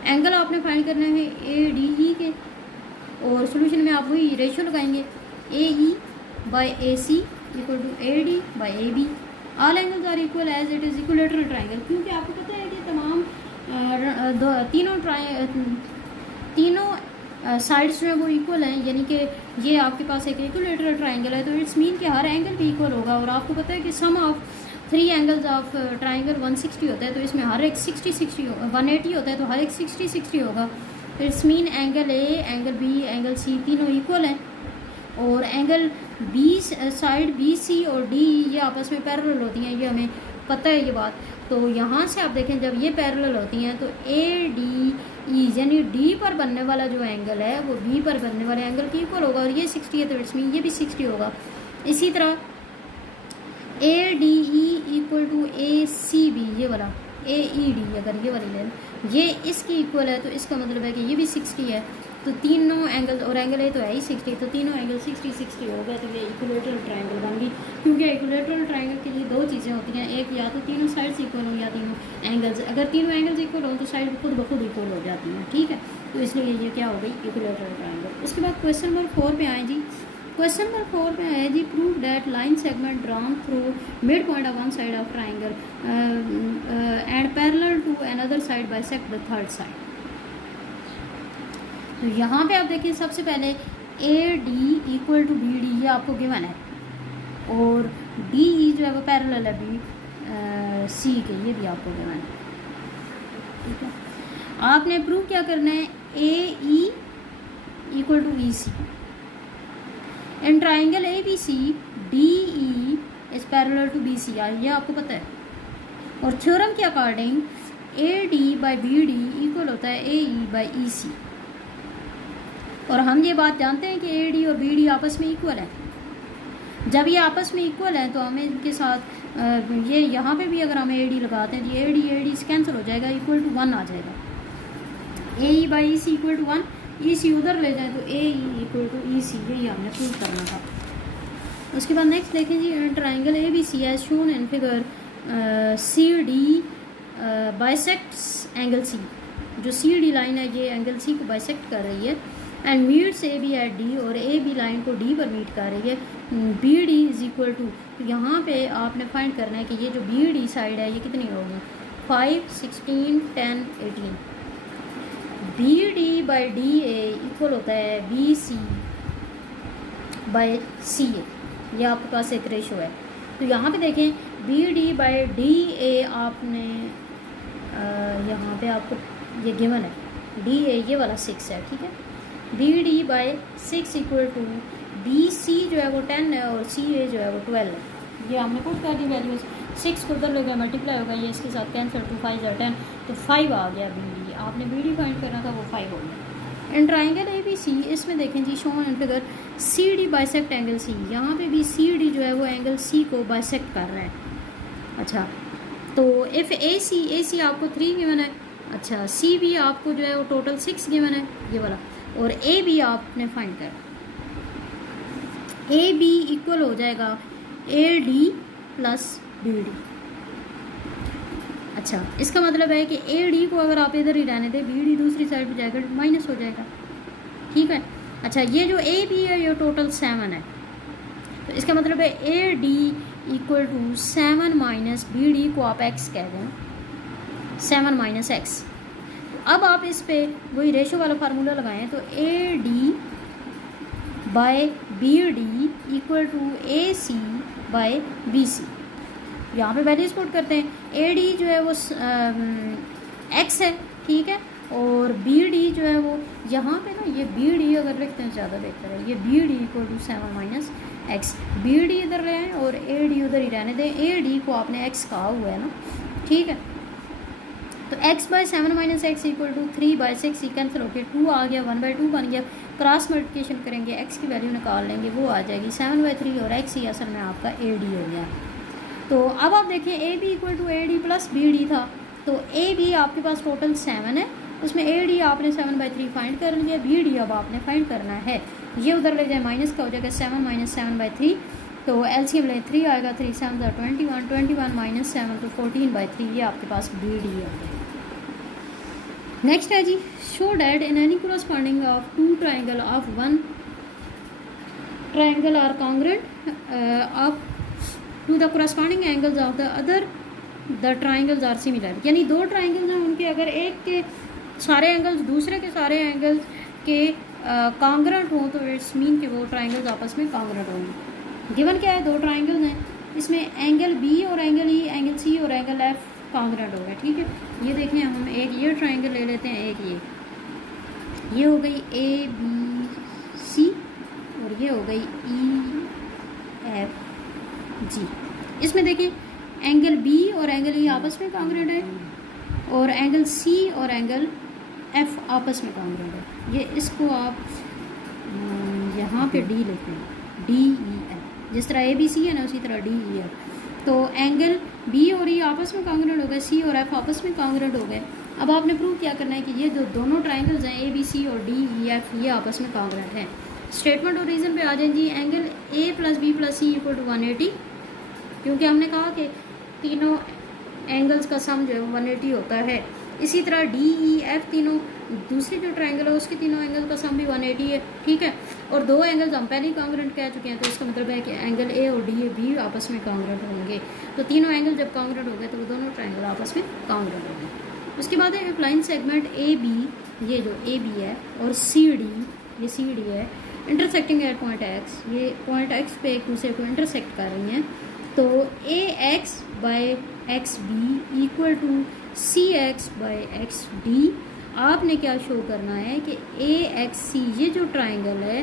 Angle आपने find करना है ए डी ई के, और सोल्यूशन में आप वही रेशो लगाएंगे, A E by A C equal to A D by A B. All angles are equal as it is equilateral triangle, क्योंकि आपको पता है कि तमाम तीनों साइड्स जो है वो इक्वल हैं, यानी कि ये आपके पास एक इक्विलेटरल ट्राइंगल है, तो इट्स मीन कि हर एंगल भी इक्वल होगा। और आपको पता है कि सम ऑफ 3 एंगल्स ऑफ ट्राइंगल 160 होता है, तो इसमें हर एक 60-60 180 होता है, तो हर एक 60-60 होगा। तो it's mean angle A, angle B, angle C तीनों इक्वल हैं। और angle B side B C और डी ये आपस में पैरेलल होती हैं, ये हमें पता है ये बात। तो यहाँ से आप देखें जब ये पैरेलल होती हैं तो ए डी ई यानी डी पर बनने वाला जो एंगल है वो बी पर बनने वाले एंगल की इक्वल होगा, और ये 60 है तो इट्स मीन ये भी 60 होगा। इसी तरह A D E equal to A C B, ये वाला ए ई डी अगर ये वाली लें ये इसकी इक्वल है, तो इसका मतलब है कि ये भी 60 है। तो तीनों एंगल, और एंगल ए तो है ही 60, तो तीनों एंगल 60-60 हो गए, तो ये इक्विलेटरल ट्राइंगल बन गई। क्योंकि इक्विलेटरल ट्राइंगल के लिए 2 चीज़ें होती हैं, एक या तो तीनों साइड्स इक्वल हो या तीनों एंगल्स, अगर तीनों एंगल्स इक्वल हो तो साइड खुद ब खुद इक्वल हो जाती हैं, ठीक है। तो इसलिए ये क्या हो गई, इक्विलेटरल ट्राइंगल। उसके बाद क्वेश्चन नंबर 4 पे आए जी। क्वेश्चन नंबर 4 में है जी, prove that line segment drawn through mid point of one side of triangle and parallel to another side bisect the third side. तो यहाँ पे आप देखिए सबसे पहले A D equal to B D, ये आपको गिवन है, और डी ई जो है वो पैरेलल है बी सी के, ये भी आपको गिवन है, ठीक है। आपने प्रूव क्या करना है, A E equal to E C. In triangle A B C D E is parallel to B C are, ये आपको पता है। और थ्योरम के according A D by B D equal होता है A E by E C. और हम ये बात जानते हैं कि ए डी और बी डी आपस में इक्वल हैं। जब ये आपस में इक्वल हैं तो हमें इनके साथ ये यहाँ पे भी अगर हम ए डी लगाते हैं, ए डी से कैंसिल हो जाएगा, इक्वल टू 1 आ जाएगा। A E by E C equal to 1, ई सी उधर ले जाएं तो ए ई इक्वल टू ई सी, यही हमने प्रूव करना था। उसके बाद नेक्स्ट देखें जी, triangle A B C as shown in figure C D bisects angle C. जो सी डी लाइन है ये एंगल सी को बाइसेक्ट कर रही है and meets A B at D, और ए बी लाइन को डी पर मीट कर रही है। B D is equal to, यहाँ पे आपने फाइंड करना है कि ये जो बी डी साइड है ये कितनी होगी, 5, 16, 10, 18। B D by D A equal होता है बी सी बाई सी ए, ये आपके पास एक रेशो है। तो यहाँ पे देखें B D by D A आपने यहाँ पे आपको ये गिवन है, डी ए ये वाला 6 है, ठीक है। B D by 6 equal to B C जो है वो 10 है और सी ए जो है वो 12 है। ये हमने पुट कर दी वैल्यूज़, 6 को उधर लोग मल्टीप्लाई होगा, ये इसके साथ कैंसिल, 2 5 या 10, तो 5 आ गया बी डी। आपने बी डी फाइंड करना था, वो 5 हो गया। इन ट्राइंगल ए बी सी, इसमें देखें जी shown in figure C D bisect angle C, यहाँ पे भी सी डी जो है वो एंगल सी को बाइसेक्ट कर रहा है। अच्छा, तो इफ़ ए सी आपको 3 गिवन है, अच्छा सी बी आपको जो है वो टोटल 6 गिवन है ये वाला, और ए बी आपने फाइंड करना। ए बी इक्वल हो जाएगा A D plus B D. अच्छा, इसका मतलब है कि ए डी को अगर आप इधर ही रहने दें, बी डी दूसरी साइड पर जाएगा, माइनस हो जाएगा, ठीक है। अच्छा, ये जो ए बी है ये टोटल 7 है, तो इसका मतलब है A D equal to 7 minus B D को आप एक्स कह दें, 7 माइनस एक्स। अब आप इस पे वही रेशो वाला फार्मूला लगाएं, तो A D by B D equal to A C by B C. यहाँ पे वैल्यूज पुट करते हैं, ए डी जो है वो एक्स है, ठीक है, और बी डी जो है वो यहाँ पे ना, ये बी डी अगर लिखते हैं ज़्यादा बेहतर है, ये B D equal to 7 minus x. B D इधर रहे हैं और ए डी उधर ही रहने दें, ए डी को आपने एक्स कहा हुआ है ना, ठीक है। तो x by 7 minus x equal to 3 by 6, cancel होकर 2 आ गया, 1 बाई 2 बन गया। क्रॉस मल्टीप्लिकेशन करेंगे, x की वैल्यू निकाल लेंगे, वो आ जाएगी 7 बाई 3, और x ही असल में आपका ए डी हो गया। तो अब आप देखें A B equal to A D plus B D था, तो ए बी आपके पास टोटल 7 है, उसमें ए डी आपने 7 बाई 3 फाइंड कर लिया, बी डी अब आपने फाइंड करना है। ये उधर ले जाए, माइनस का हो जाएगा 7 माइनस 7 बाई 3, तो एलसीएम ले 3 आएगा, 3 7 21, 21 माइनस 7 तो 14 बाई 3, ये आपके पास बी डी है। नेक्स्ट है जी, show that in any corresponding of 2 triangle of 1 triangle are congruent of to the corresponding angles of the other the triangles are similar. यानी 2 ट्राइंगल्स हैं, उनके अगर एक के सारे एंगल्स दूसरे के सारे एंगल्स के कॉन्ग्रुएंट हों तो इट्स मीन कि वो ट्राइंगल्स आपस में कॉन्ग्रुएंट होंगे। गिवन क्या है, 2 ट्राइंगल्स हैं, इसमें एंगल बी और एंगल ई, एंगल सी और एंगल एफ कॉन्ग्रुएंट हो गया, ठीक है। ये देखें, हम एक ये ट्राइंगल ले लेते हैं, एक ये हो गई ए बी सी, और ये हो गई ई एफ जी। इसमें देखें एंगल बी और एंगल ई आपस में कॉन्ग्रुएंट है, और एंगल सी और एंगल एफ आपस में कॉन्ग्रुएंट है। ये इसको आप यहाँ पे डी लेते हैं, डी ई एफ, जिस तरह ए बी सी है ना उसी तरह डी ई एफ। तो एंगल बी और ई आपस में कॉन्ग्रुएंट हो गए, सी और एफ आपस में कॉन्ग्रुएंट हो गए। अब आपने प्रूव क्या करना है कि ये जो दोनों ट्राइंगल्स हैं ए बी सी और डी ई एफ, ये आपस में कॉन्ग्रुएंट हैं। स्टेटमेंट और रीज़न पे आ जाए जी, angle A plus B plus C equal to 180, क्योंकि हमने कहा कि तीनों एंगल्स का सम जो है वो 180 होता है। इसी तरह डी ई एफ तीनों, दूसरी जो ट्राइंगल है उसके तीनों एंगल का सम भी 180 है, ठीक है। और 2 एंगल्स हम पहले ही कॉन्ग्रुएंट कह चुके हैं, तो इसका मतलब है कि एंगल ए और डी ए भी आपस में कॉन्ग्रुएंट होंगे। तो तीनों एंगल जब कॉन्ग्रुएंट हो गए तो वो दोनों ट्राइंगल आपस में कॉन्ग्रुएंट हो गए। उसके बाद है लाइन सेगमेंट ए बी, ये जो ए बी है, और सी डी, ये सी डी है, इंटरसेक्टिंग एट पॉइंट एक्स, ये पॉइंट एक्स पे एक दूसरे को इंटरसेक्ट कर रही हैं। तो A X by X B equal to C X by X D. आपने क्या शो करना है कि ए एक्स सी, ये जो ट्राइंगल है,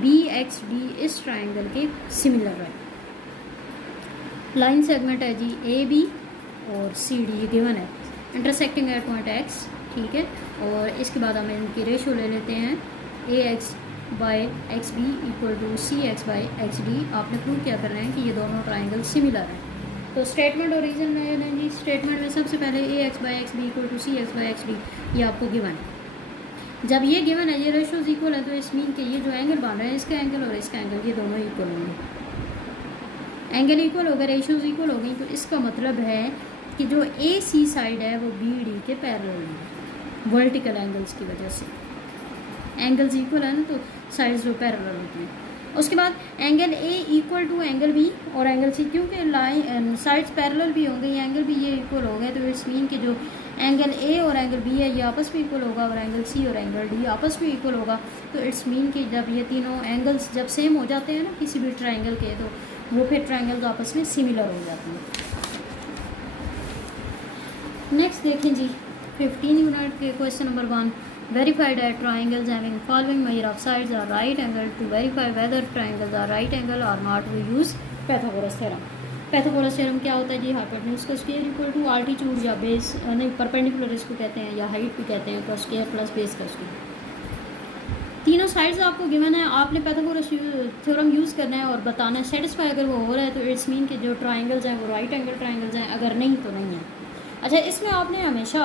बी एक्स डी इस ट्राइंगल के सिमिलर है। लाइन सेगमेंट है जी ए बी और सी डी, ये गिवन है, इंटरसेक्टिंग एट पॉइंट एक्स, ठीक है। और इसके बाद हम इनकी रेशो ले लेते हैं, A X by X B equal to C X by X D. आपने प्रूव क्या कर रहे हैं कि ये दोनों ट्राइंगल सिमिलर हैं। तो स्टेटमेंट और रीज़न में जी, स्टेटमेंट में सबसे पहले A X by X B equal to C X by X D, ये आपको गिवन है। जब ये गिवन है ये रेशोज इक्वल है तो इस मीन के ये जो एंगल बन रहे हैं इसका एंगल और इसका एंगल ये दोनों इक्वल होंगे। एंगल इक्वल हो गए, रेशोज इक्वल हो गई, तो इसका मतलब है कि जो ए सी साइड है वो बी डी के पैरेलल है वर्टिकल एंगल्स की वजह से। एंगल्स इक्वल है ना तो साइड्स जो पैरेलल होती हैं। उसके बाद angle A equal to angle B और एंगल सी, क्योंकि लाइन साइड्स पैरेलल भी होंगे, ये एंगल भी ये इक्वल हो गए, तो इट्स मीन कि जो एंगल ए और एंगल बी है ये आपस में इक्वल होगा और एंगल सी और एंगल डी आपस में इक्वल होगा। तो इट्स मीन कि जब ये तीनों एंगल्स जब सेम हो जाते हैं ना किसी भी ट्रायंगल के, तो वो फिर ट्रायंगल्स आपस में सिमिलर हो जाती हैं। नेक्स्ट देखें जी 15 यूनिट के question number 1, verified that triangles having following measure of sides are right angle. To verify whether triangles are right angle और not we use Pythagoras theorem. Pythagoras theorem क्या होता है जी? हाइपोटेन्यूज का स्क्वायर इक्वल टू आल्टीट्यूड या base, नहीं perpendicular इसको कहते हैं या हाइट भी कहते हैं, का स्क्वायर प्लस बेस का स्क्वायर। तीनों साइड्स आपको गिवन है, आपने पाइथागोरस थ्योरम यूज़ करना है और बताना है सेटिस्फाई अगर वो हो रहा है तो इट्स मीन कि जो ट्रायंगल्स हैं वो राइट एंगल ट्रायंगल्स हैं, अगर नहीं तो नहीं है। अच्छा, इसमें आपने हमेशा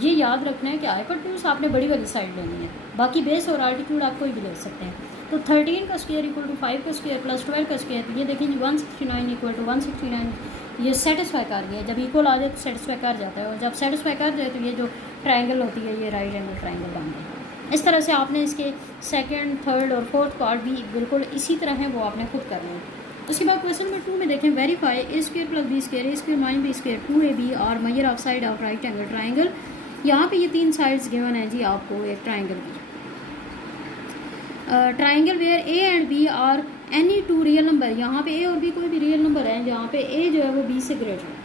ये याद रखना है कि हाइपोटेन्यूज आपने बड़ी वाली साइड लेनी है, बाकी बेस और आल्टीट्यूड आप कोई भी ले सकते हैं। तो 13 का स्क्वायर इक्वल टू 5 का स्क्वायर प्लस 12 का स्क्वायर, तो ये देखें 169 इक्वल टू 169 ये सेटिस्फाई कर गया। जब इक्वल आ जाए तो सेटिस्फाई कर जाता है और जब सेटिस्फाई कर जाए तो ये जो ट्रायंगल होती है ये राइट एंगल ट्रायंगल बन गई। इस तरह से आपने इसके सेकंड, थर्ड और फोर्थ पार्ट भी बिल्कुल इसी तरह है वो आपने खुद करना है। उसके बाद क्वेश्चन नंबर 2 में देखें, verify A square plus B square A square minus B square 2ab और measure of side of right angle triangle. यहाँ पे ये 3 साइड्स गिवन है जी आपको एक ट्रायंगल की। Triangle where A and B are any 2 real number, यहाँ पे ए और बी कोई भी रियल नंबर है जहाँ पे ए जो है वो बी से ग्रेटर है।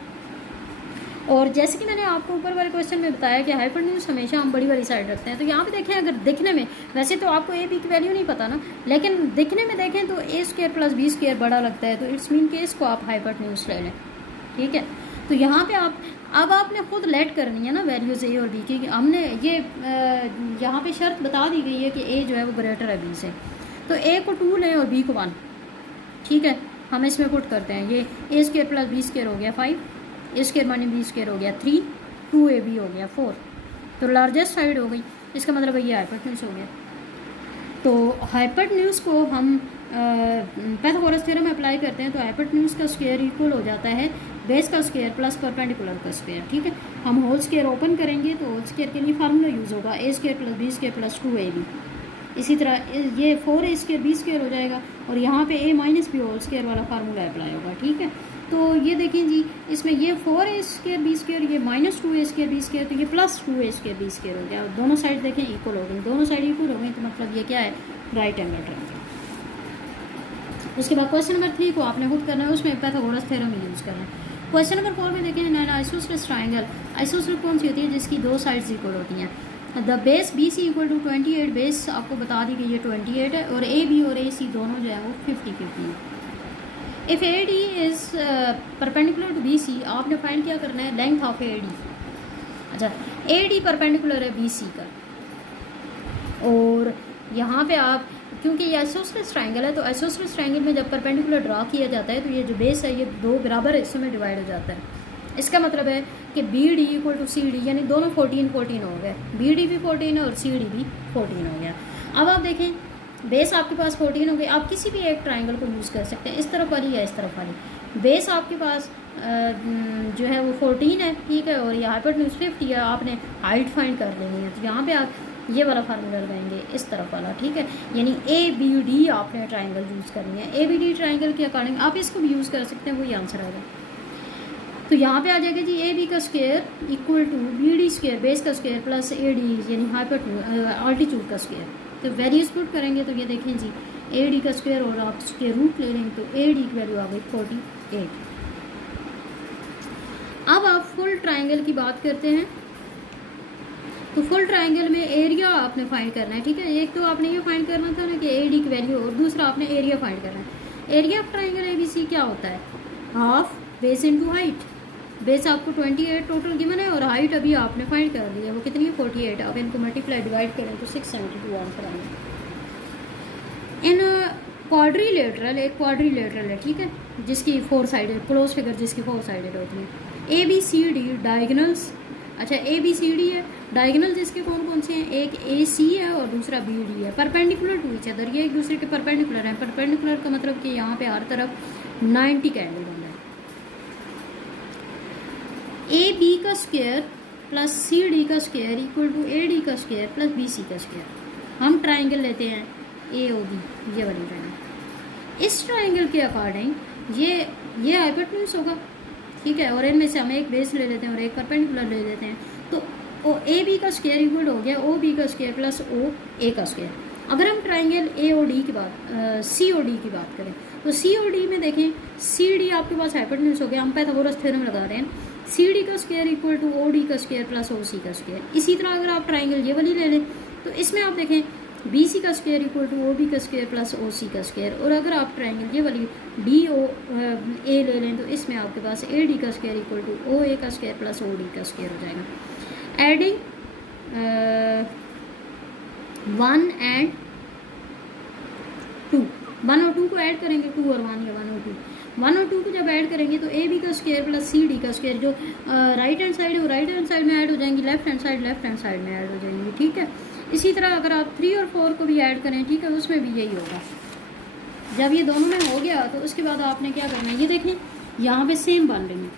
और जैसे कि मैंने आपको ऊपर वाले क्वेश्चन में बताया कि हाइपोटेन्यूज हमेशा हम बड़ी वाली साइड रखते हैं, तो यहाँ पे देखें अगर दिखने में, वैसे तो आपको ए बी की वैल्यू नहीं पता ना, लेकिन दिखने में देखें तो ए स्क्वायर प्लस बी स्क्वायर बड़ा लगता है, तो इट्स मीन कि इसको आप हाइपोटेन्यूज ले लें। ठीक है, तो यहाँ पे आप अब आपने खुद लेट करनी है ना वैल्यूज़ ए और बी की। हमने ये यहाँ पे शर्त बता दी गई है कि ए जो है वो ग्रेटर है बी से, तो ए को 2 लें और बी को 1। ठीक है, हम इसमें पुट करते हैं, ये A square plus B square हो गया 5, ए स्क्वायर माइनस बी स्क्वायर हो गया 3, 2ab हो गया 4, तो लार्जेस्ट साइड हो गई, इसका मतलब ये हाइपोटेन्यूज हो गया। तो हाइपोटेन्यूज को हम पाइथागोरस थ्योरम में अप्लाई करते हैं, तो हाइपोटेन्यूज का स्क्वायर इक्वल हो जाता है बेस का स्क्वायर प्लस परपेंडिकुलर का स्क्वायर। ठीक है, हम होल स्क्वायर ओपन करेंगे तो होल स्क्वायर के लिए फार्मूला यूज़ होगा A square plus B square plus 2ab। इसी तरह ये 4a स्क्वायर बी स्क्वायर हो जाएगा और यहाँ पे a minus B whole square वाला फार्मूला अप्लाई होगा। ठीक है, तो ये देखें जी, इसमें ये 4a स्क्वायर बी स्क्वायर, ये minus 2a square B square, तो ये plus 2a square B square हो गया। दोनों साइड देखें इक्वल हो गई, दोनों साइड इक्वल हो गई, तो मतलब ये क्या है? Right angle triangle. उसके बाद क्वेश्चन नंबर 3 को आपने खुद करना है, उसमें पाइथागोरस थ्योरम यूज़ करना है। क्वेश्चन नंबर 4 में देखें एन आइसोसेलेस ट्रायंगल। आइसोसेलेस कौन सी होती है? जिसकी 2 साइड्स इक्वल होती हैं। The base B C equal to 28, base आपको बता दी गई ये 28 है और ए बी और ए सी दोनों जो है वो 50-50 है। If A D is perpendicular to B C, आपने फाइंड क्या करना है? Length of A D. अच्छा, ए डी परपेंडिकुलर है बी सी का, और यहाँ पे आप क्योंकि ये आइसोसेलेस ट्रायंगल है, तो आइसोसेलेस ट्रायंगल में जब परपेंडिकुलर ड्रा किया जाता है तो ये जो बेस है ये 2 बराबर हिस्सों में डिवाइड हो जाता है। इसका मतलब है कि B D equal to C D, यानी दोनों 14-14 हो गए, बी डी भी 14 है और सी डी भी 14 हो गया। अब आप देखें बेस आपके पास 14 हो गई, आप किसी भी एक ट्रायंगल को यूज़ कर सकते हैं, इस तरफ वाली या इस तरफ वाली। बेस आपके पास जो है वो 14 है, ठीक है, और ये हाइपोटेन्यूज 50 है, आपने हाइट फाइंड कर लेनी है, तो यहाँ पे आप ये वाला फार्मूला लगाएंगे इस तरफ वाला। ठीक है, यानी ए बी डी आपने ट्रायंगल यूज़ करनी है। ए बी डी ट्रायंगल के अकॉर्डिंग आप इसको भी यूज़ कर सकते हैं, वही आंसर आएगा। तो यहाँ पे आ जाएगा जी ए बी का square equal to B D square base का स्क्वायर प्लस ए डी यानी हाइपोटेन्यूज आल्टीट्यूड का स्क्वायर। तो वैल्यूज पुट करेंगे तो ये देखें जी ए डी का स्क्वायर और आप स्क्वायर रूट ले लेंगे तो ए डी की वैल्यू आ गई 48। अब आप फुल ट्रायंगल की बात करते हैं, तो फुल ट्रायंगल में एरिया आपने फाइंड करना है। ठीक है, एक तो आपने ये फाइंड करना था ना कि ए डी की वैल्यू, और दूसरा आपने एरिया फाइंड करना है। Area of triangle A B C क्या होता है? Half base into height. Base आपको 28 टोटल गिवन है और हाइट अभी आपने फाइंड कर ली है, वो कितनी है? 48। अब इनको मल्टीप्लाई डिवाइड करें तो 672 आंसर आएंगे। इन क्वाड्रिलेटरल, एक क्वाड्रिलेटरल है, ठीक है, जिसकी 4 साइडेड, क्लोज फिगर जिसकी 4 साइडेड होती है। A B C D diagonals अच्छा ए बी सी डी है, डायगोनल जिसके कौन कौन से हैं, एक ए सी है और दूसरा बी डी है, परपेंडिकुलर टू ईच अदर, ये एक दूसरे के परपेंडिकुलर हैं। परपेंडिकुलर का मतलब कि यहाँ पे हर तरफ 90 का एंगल बन रहा है। ए बी का स्क्वायर प्लस सी डी का square equal to A D का स्क्वायर प्लस बी सी का स्क्वायर। हम ट्राइंगल लेते हैं ए ओ बी, ये वाली ट्राइंगल। इस ट्राइंगल के अकॉर्डिंग ये हाइपोटेन्यूज होगा, ठीक है, और इनमें से हम एक बेस ले लेते हैं और एक परपेंडिकुलर ले लेते हैं, तो ओ ए बी का स्क्वायर इक्वल हो गया ओ बी का स्क्वायर प्लस ओ ए का स्क्वायर। अगर हम ट्राइंगल ए ओ डी की बात सी ओ डी की बात करें तो सी ओ डी में देखें सी डी आपके पास हाइपोटेन्यूज हो गया, हम पाइथागोरस थ्योरम लगा रहे हैं, सी डी का square equal to O D का स्क्वायर प्लस ओ सी का स्क्वायर। इसी तरह अगर आप ट्राइंगल ये वाली ले लें तो इसमें आप देखें बी सी का square equal to O B का स्क्वायर प्लस ओ सी का स्क्वायर। और अगर आप ट्राइंगल ये वाली डी ओ ए ले लें तो इसमें आपके पास ए डी का स्क्वायर इक्वल टू ओ ए का स्क्वायर प्लस ओ डी का स्क्वायर हो जाएगा। एडिंग 1 एंड 2, 1 और 2 को ऐड करेंगे, 2 और 1 या 1 और 2, 1 और 2 को जब ऐड करेंगे तो ए बी का स्क्वायर प्लस सी डी का स्क्वायर, जो राइट हैंड साइड है वो राइट हैंड साइड में ऐड हो जाएंगी, लेफ्ट हैंड साइड में ऐड हो जाएंगी, ठीक है। इसी तरह अगर आप 3 और 4 को भी ऐड करें, ठीक है, उसमें भी यही होगा। जब ये दोनों में हो गया तो उसके बाद आपने क्या करना है, ये देखें यहाँ पे सेम बन रही है,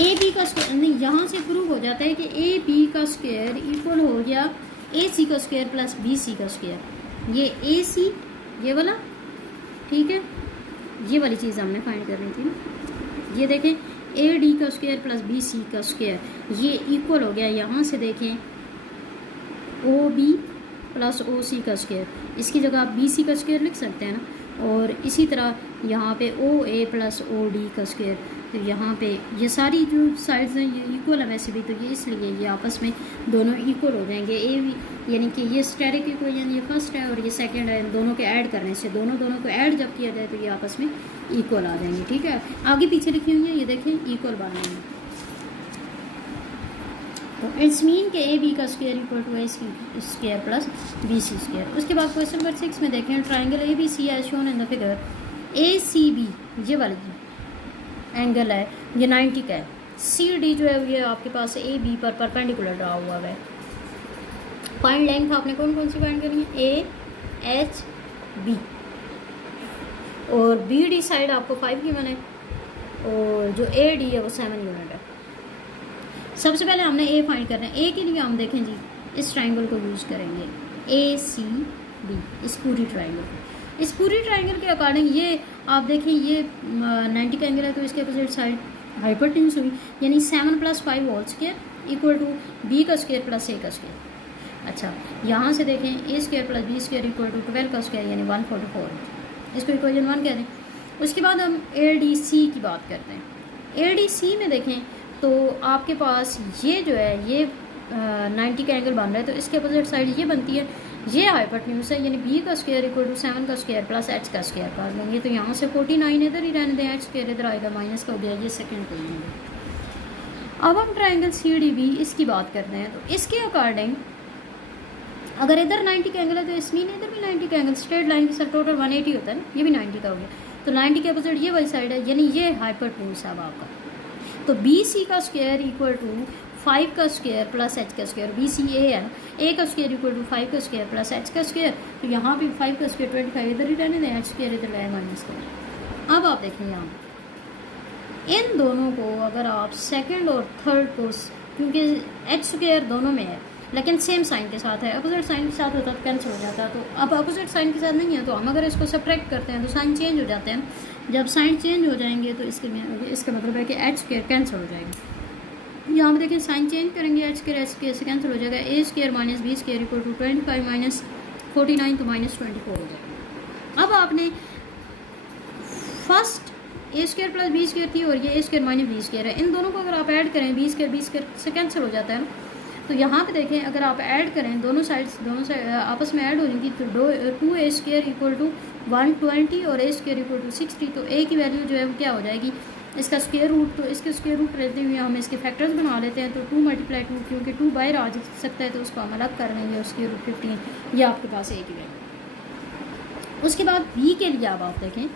ए बी का स्क्वायर नहीं, यहाँ से प्रूव हो जाता है कि ए बी का स्क्वायर इक्वल हो गया ए सी का स्क्वायर प्लस बी सी का स्क्वायर। ये ए सी ये वाला, ठीक है, ये वाली चीज़ हमने फाइंड करनी थी। ये देखें ए डी का स्क्वायर प्लस बी सी का स्क्वायर, ये इक्वल हो गया, यहाँ से देखें O B plus O C का स्क्वायर, इसकी जगह आप बी सी का स्क्वायर लिख सकते हैं ना। और इसी तरह यहाँ पे ओ ए प्लस ओ डी का स्क्वायर, तो यहाँ पे ये सारी जो साइड्स हैं ये इक्वल है वैसे भी, तो ये इसलिए ये आपस में दोनों इक्वल हो जाएंगे। ए भी यानी कि ये स्टेरिक इक्वेशन ये फर्स्ट है और ये सेकंड है, दोनों के ऐड करने से दोनों को ऐड जब किया जाए तो ये आपस में इक्वल आ जाएंगे, ठीक है। आगे पीछे लिखी हुई है, ये देखें इक्वल बन रहे हैं, तो इट्स मीन के ए बी का square equal to A C square plus B C square. उसके बाद क्वेश्चन नंबर 6 में देखें triangle A B C as shown in the figure, A C B ये वाली एंगल है, ये 90 का है, सी डी जो है ये आपके पास ए बी पर परपेंडिकुलर ड्रा हुआ है। फाइंड लेंथ आपने कौन कौन सी फाइंड करनी है, ए एच बी, और बी डी साइड आपको 5 गिवन है और जो ए डी है वो 7 यूनिट है। सबसे पहले हमने ए फाइंड करना है, ए के लिए हम देखें जी इस ट्राइंगल को यूज़ करेंगे ए सी बी, इस पूरी ट्राइंगल के अकॉर्डिंग ये आप देखें ये 90 का एंगल है तो इसके अपोजिट साइड हाइपोटेन्यूज हुई, यानी 7 + 5 whole square equal to B का स्क्वायर प्लस ए का स्क्वायर। अच्छा यहाँ से देखें A square plus B square equal to 12 का स्क्वायर यानी 144, इसको इक्वेशन 1 कहते हैं। उसके बाद हम ए डी सी की बात करते हैं। ए डी सी में देखें तो आपके पास ये जो है ये 90 का एंगल बन रहा है, तो इसके अपोजिट साइड ये बनती है, ये हाइपोटेन्यूज है, यानी बी का स्क्वायर इक्वल टू 7 का स्क्वायर प्लस एच का स्क्वायर कर लेंगे, तो यहाँ से 49 इधर ही रहने दें, एच स्क्वायर इधर आएगा माइनस का हो गया, ये सेकंड को लेंगे। अब हम ट्राइंगल सी डी बी इसकी बात करते हैं, तो इसके अकॉर्डिंग अगर इधर 90 का एंगल है तो इस मीन इधर भी 90 का एंगल, स्ट्रेट लाइन के साथ टोटल 180 होता है ना, ये भी 90 का हो गया, तो 90 के अपोजिट ये वाली साइड है, यानी ये हाइपोटेन्यूज है आपका। तो बी सी का स्क्वायर इक्वल टू 5 का स्क्वायर प्लस एच का स्क्वायर, बी सी ए है, ए का स्क्वायर इक्वल टू 5 का स्क्वायर प्लस एच का स्क्वायर, तो यहाँ भी 5 का स्क्वायर 25 इधर ही रहने दें, एच स्क्वायर इधर लाए माइनस का। अब आप देखें यहाँ इन दोनों को अगर आप सेकंड और थर्ड को, क्योंकि एच स्क्वायर दोनों में है लेकिन सेम साइन के साथ है, अपोजिट साइन के साथ होता तो कैंसिल हो जाता है, तो अब अपोजिट साइन के साथ नहीं है तो हम अगर इसको सब्ट्रैक्ट करते हैं तो साइन चेंज हो जाते हैं, जब साइन चेंज हो जाएंगे तो इसका मतलब है कि एच स्क्वायर कैंसिल हो जाएगा। यहाँ पे देखिए साइन चेंज करेंगे, एच स्क्वायर से कैंसिल हो जाएगा, A square minus B square equal to 25 minus 49 तो माइनस 24 हो जाएगा। अब आपने first A square plus B square थी और ये A square minus B square है, इन दोनों को अगर आप ऐड करें बी स्क्वायर से कैंसिल हो जाता है ना, तो यहाँ पे देखें अगर आप ऐड करें दोनों साइड आपस में ऐड हो जाएंगी, तो 2 ए स्क्वायर इक्वल टू 120 और ए स्क्वायर इक्वल टू 60, तो ए की वैल्यू जो है वो क्या हो जाएगी, इसका स्क्वायर रूट, तो इसके स्क्वायर रूट रहते हुए हम इसके फैक्टर्स बना लेते हैं, तो 2 × 2 क्योंकि 2 बाहर आ सकता है तो उसको हम अलग कर लेंगे, उसकी रूट 15 ये आपके पास ए की वैल्यू। उसके बाद बी के लिए अब आप देखें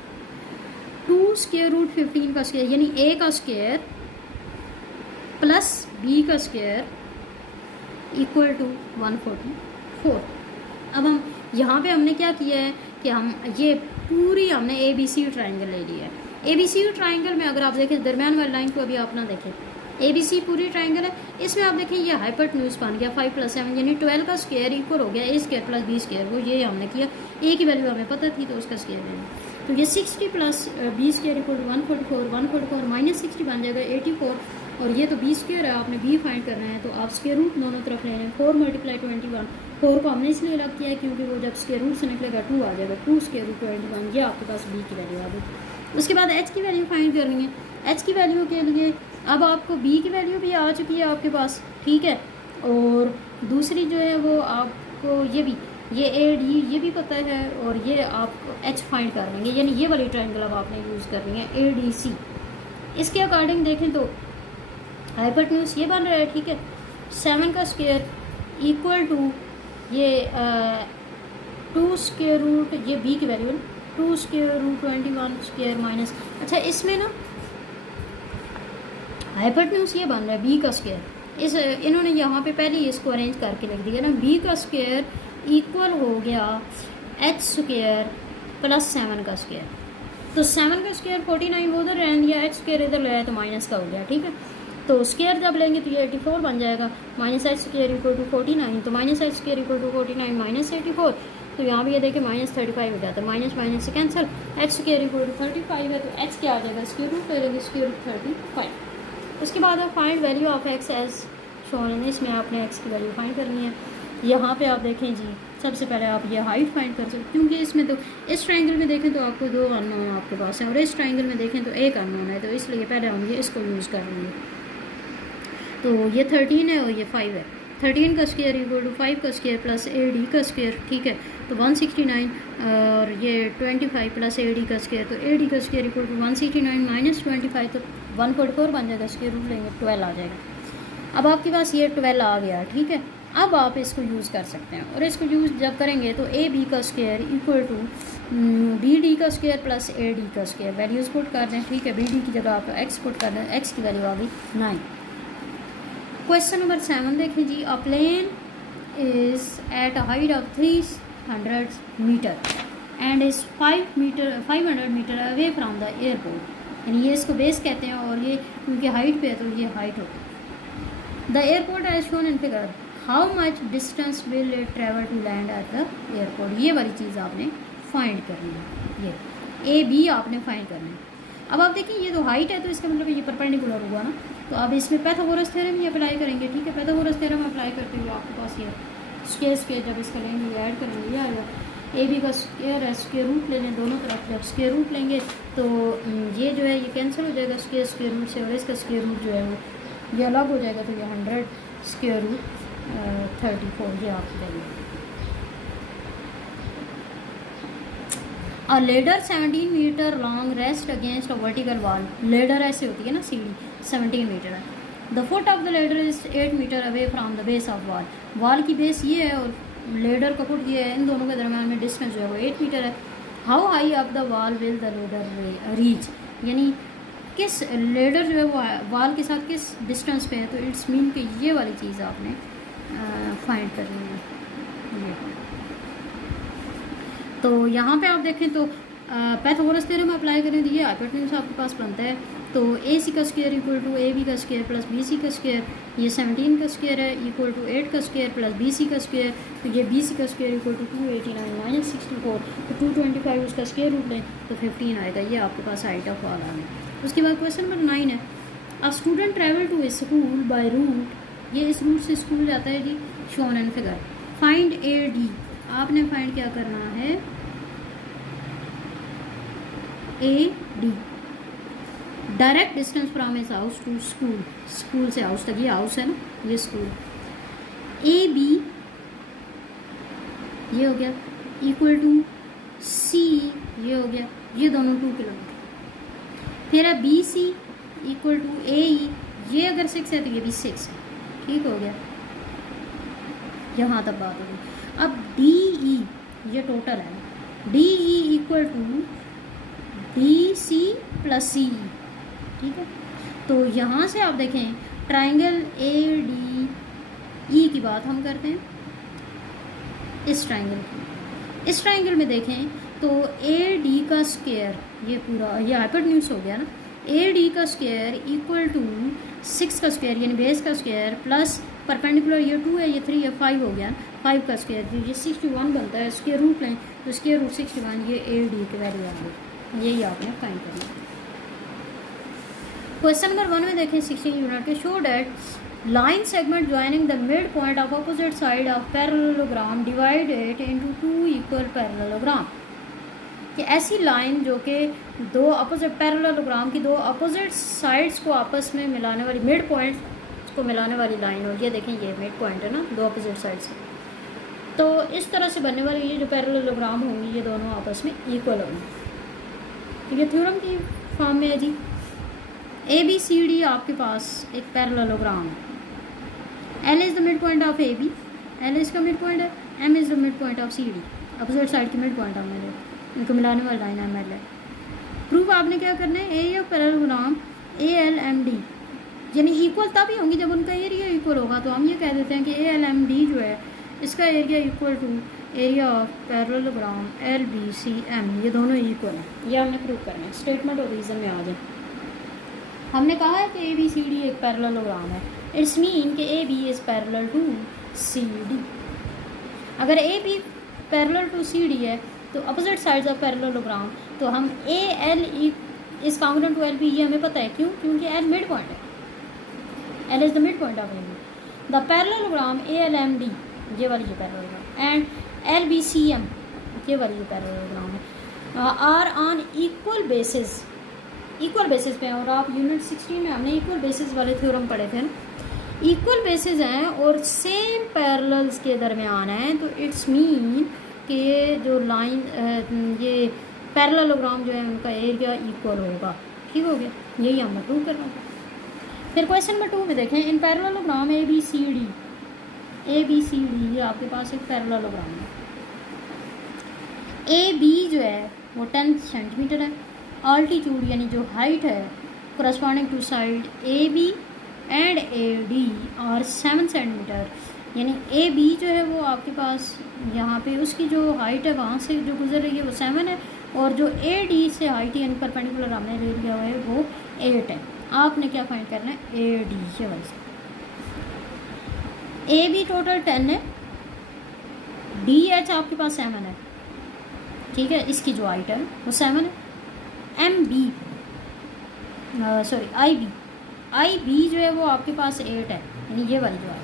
2 स्क्वायर रूट 15 का स्क्वायर यानी a का स्क्वायर प्लस b का स्क्वायर इक्वल टू 144। अब हम यहाँ पे हमने क्या किया है कि हम ये पूरी हमने ए बी सी ट्राइंगल ले लिया है। ए बी सी ट्राइंगल में अगर आप देखें दरमियान वाली लाइन को अभी आप ना देखें, ए बी सी पूरी ट्राइंगल है, इसमें आप देखें ये हाइपोटेन्यूज बन गया 5 + 7 यानी 12 का स्क्वायर इक्वल हो गया a square plus b square. वो ये हमने किया, a की वैल्यू हमें पता थी तो उसका स्क्वायर लेना। तो ये 60 plus b square equal to 144, 144 minus 60 बन जाएगा 84, और ये तो b स्क्वायर है, आपने b फाइंड करना है तो आप स्क्वायर रूट दोनों तरफ ले रहे हैं। 4 × 21, 4 को हमने इसलिए अलग किया है क्योंकि वो जब स्क्वायर रूट से निकलेगा 2 आ जाएगा, 2 स्क्वायर रूट 21, ये आपके पास b की वैल्यू आ गई। उसके बाद h की वैल्यू फाइंड करनी है। h की वैल्यू के लिए अब आपको b की वैल्यू भी आ चुकी है आपके पास, ठीक है, और दूसरी जो है वो आपको ये भी ये ए डी ये भी पता है, और ये आप h फाइंड कर लेंगे यानी ये वाली ट्राइंगल अब आपने यूज़ करनी है ए डी सी। इसके अकॉर्डिंग देखें तो हाइपोटेन्यूज ये बन रहा है, ठीक है, 7 का स्क्वायर इक्वल टू ये 2 स्क्वायर रूट ये b की वैल्यू है 2 स्क्वायर रूट 21 स्क्वायर माइनस, अच्छा इसमें ना हाइपोटेन्यूज ये बन रहा है b का स्क्वायर। इस इन्होंने यहाँ पे पहले ही इसको अरेंज करके लिख दिया ना, b का स्क्वायर इक्वल हो गया h स्क्वायर प्लस 7 का स्क्वायर। तो 7 का स्क्वायर 49 वो उधर रहने दिया, h स्क्वायर इधर लाया तो माइनस का हो गया, ठीक है। तो स्क्वायर जब लेंगे तो ये 84 बन जाएगा, minus h square equal to 49, तो minus h square equal to 49 minus 84, तो यहाँ भी ये देखिए माइनस 35 हो जाता है, माइनस माइनस से cancel, h square equal to 35 है तो h क्या आ जाएगा, स्क्वायर रूट ले लेंगे स्क्वायर रूट 35। उसके बाद आप find value of x as shown, इसमें आपने x की वैल्यू फाइंड करनी है। यहाँ पे आप देखें जी, सबसे पहले आप ये हाइट फाइंड कर सकते, क्योंकि इसमें तो इस ट्राइंगल में देखें तो आपको 2 अननोन आपके पास है और इस ट्राइंगल में देखें तो 1 अननोन है, तो इसलिए पहले हम ये इसको यूज़ कर लेंगे। तो ये 13 है और ये 5 है, 13 का स्क्वायर इक्वल टू 5 का स्क्वायर प्लस ए डी का स्क्वायर, ठीक है, तो 169 और ये 25 प्लस ए डी का स्क्वायर, तो ए डी का स्क्वायर इक्वल टू 169 माइनस 25 तो 144 बन जाएगा, स्क्वायर रूट लेंगे 12 आ जाएगा। अब आपके पास ये 12 आ गया, ठीक है। अब आप इसको यूज़ कर सकते हैं, और इसको यूज़ जब करेंगे तो ए बी का square equal to B D का स्क्वायर प्लस ए डी का स्क्वायर, वैल्यूज़ पुट कर दें, ठीक है, बी डी की जगह आप एक्स पुट कर दें, एक्स की वैल्यू आ गई 9। क्वेश्चन नंबर 7 देखें जी, a plane is at a height of 300 metre and is 500 metre away from the airport, यानी ये इसको बेस कहते हैं और ये क्योंकि हाइट पे है तो ये हाइट होती है। The airport as shown in figure, how much distance will it travel to land at the airport, ये वाली चीज़ आपने फाइंड करनी है, ये ए बी आपने फाइंड करना है। अब आप देखिए ये तो हाइट है तो इसका मतलब ये परपेंडिकुलर हुआ ना, तो अब इसमें पैथागोरस थ्योरम ही अप्लाई करेंगे, ठीक है, पैथागोरस थ्योरम अप्लाई करते हुए आपके पास ये स्क्वायर जब इसका लेंगे ये ऐड करेंगे ये आएगा, ए बी का स्क्वायर है, स्क्वायर रूट ले लें दोनों तरफ, जब स्क्वायर रूट लेंगे तो ये जो है ये कैंसिल हो जाएगा स्क्वायर रूट से, और इसका स्क्वायर रूट जो है वो ये अलग हो जाएगा, तो ये 100 स्क्वायर रूट 34 ये आपकी value. A ladder 17 metre long rest against a vertical wall, ladder ऐसे होती है ना सीढ़ी, 17 मीटर है। The foot of the ladder is 8 metre away from the base of wall, wall की बेस ये है और लेडर का फुट ये है, इन दोनों के दरम्यान में डिस्टेंस जो है वो 8 मीटर है। How high up the wall will the ladder reach, यानी किस लेडर जो है वो वॉल के साथ किस डिस्टेंस पे है, तो इट्स मीन कि ये वाली चीज़ आपने फाइंड करनी है। तो यहाँ पे आप देखें तो पैथागोरस थ्योरम अप्लाई करें तो ये हाइपोटेन्यूज आपके पास बनता है, तो ए सी का square equal to A B का स्क्वायर प्लस बी सी का स्क्वायर, ये 17 का स्क्वायर है इक्वल टू 8 का स्क्वायर प्लस बी सी का स्क्वायर, तो ये बी सी का स्क्वायर इक्वल टू 289 माइनस 64, तो 225 उसका स्क्वायर रूट लें तो 15 आएगा, ये आपके पास हाइट ऑफ वॉल आ गया। उसके बाद क्वेश्चन नंबर 9 है, a student travel to school by route, ये इस रूट से स्कूल जाता है जी, shown and figure, find A D, आपने फाइंड क्या करना है A D, direct distance from his house to school, school से हाउस तक, ये हाउस है ना, ये स्कूल, ए बी ये हो गया इक्वल टू सी ये हो गया, ये दोनों 2 किलोमीटर, फिर है B C equal to A ई, ये अगर 6 है तो ये भी 6 है, ठीक हो गया, यहाँ तक बात होगी। अब डी ई ये टोटल है, D E equal to B C plus C, ठीक है। तो यहाँ से आप देखें ट्राइंगल ए डी ई की बात हम करते हैं, इस ट्राइंगल में देखें तो ए डी का स्क्वायर, ये पूरा ये हाइपोटेन्यूज हो गया ना, ए डी का स्क्वायर इक्वल टू 6 का स्क्वायर यानी बेस का स्क्वायर प्लस परपेंडिकुलर ये 2 है, ये 3 है, 5 हो गया, 5 का स्क्वायर तो ये 61 बनता है। स्क्वायर रूट लें तो स्क्वायर रूट 61, ये ए डी की वैल्यू आ गई, यही आपने फाइंड करना है। क्वेश्चन नंबर 1 में देखें 16 यूनिट के, show that line segment joining the mid point of opposite side of parallelogram divide it into 2 equal parallelogram, कि ऐसी लाइन जो कि दो अपोजिट पैरेललोग्राम की दो अपोजिट साइड्स को आपस में मिलाने वाली, मिड पॉइंट को मिलाने वाली लाइन हो। ये देखें ये मिड पॉइंट है ना, दो अपोजिट साइड से, तो इस तरह से बनने वाली ये जो पैरेललोग्राम होंगी ये दोनों आपस में इक्वल होंगी। तो ये थ्योरम की फॉर्म में है जी। ए बी सी डी आपके पास एक पैरेललोग्राम है, L is the mid point of A B, L इसका मिड पॉइंट है, M is the mid point of C D, opposite side की मिड पॉइंट हमने इनको मिलाने वाली लाइन एम एल है। प्रूफ आपने क्या करना है, area parallelogram A L M D यानी इक्वल तभी होंगी जब उनका एरिया इक्वल होगा। तो हम ये कह देते हैं कि ए एल एम डी जो है इसका area equal to area of parallelogram L B C M, ये दोनों इक्वल हैं। ये हमने प्रूव करना है। स्टेटमेंट और रीज़न में आ जाए। हमने कहा है कि ए बी सी डी एक पैरेललोग्राम है, इट्स मीन कि A B is parallel to C D. अगर A B parallel to C D है तो अपोजिट साइड्स ऑफ पैरेललोग्राम, तो हम A L is congruent to L B, ये हमें पता है। क्यों? क्योंकि एल मिड पॉइंट है, L is the mid point of A B. The parallelogram A L M D, ये वाली जो parallelogram, and L B C M, ये वाली जो पैरेललोग्राम है, are on equal bases, equal bases पे हैं। और आप यूनिट 16 में हमने इक्वल बेसिस वाले थ्योरम पढ़े थे ना, इक्वल बेसिस हैं और सेम पैरेलल्स के दरमियान हैं, तो इट्स मीन कि ये जो लाइन ये पैरेललोग्राम जो है उनका एरिया इक्वल होगा। ठीक हो गया, यही हम प्रूव कर रहे हैं। फिर क्वेश्चन नंबर 2 में देखें, in parallelogram A B C D, A B C D ये आपके पास एक पैरेललोग्राम है। ए बी जो है वो 10 सेंटीमीटर है, आल्टीट्यूड यानी जो हाइट है corresponding to side A B and A D और 7 सेंटीमीटर, यानी ए बी जो है वो आपके पास यहाँ पे उसकी जो हाइट है वहाँ से जो गुजर रही है वो 7 है, और जो ए डी से हाइट यानी परपेंडिकुलर हमने ले लिया हुआ है वो 8 है। आपने क्या फाइंड करना है, ए डी के वजह से। ए बी टोटल 10 है, डी एच आपके पास 7 है, ठीक है, इसकी जो हाइट है वो 7 है। M B sorry I B जो है वो आपके पास 8 है, यानी ये वाली जो है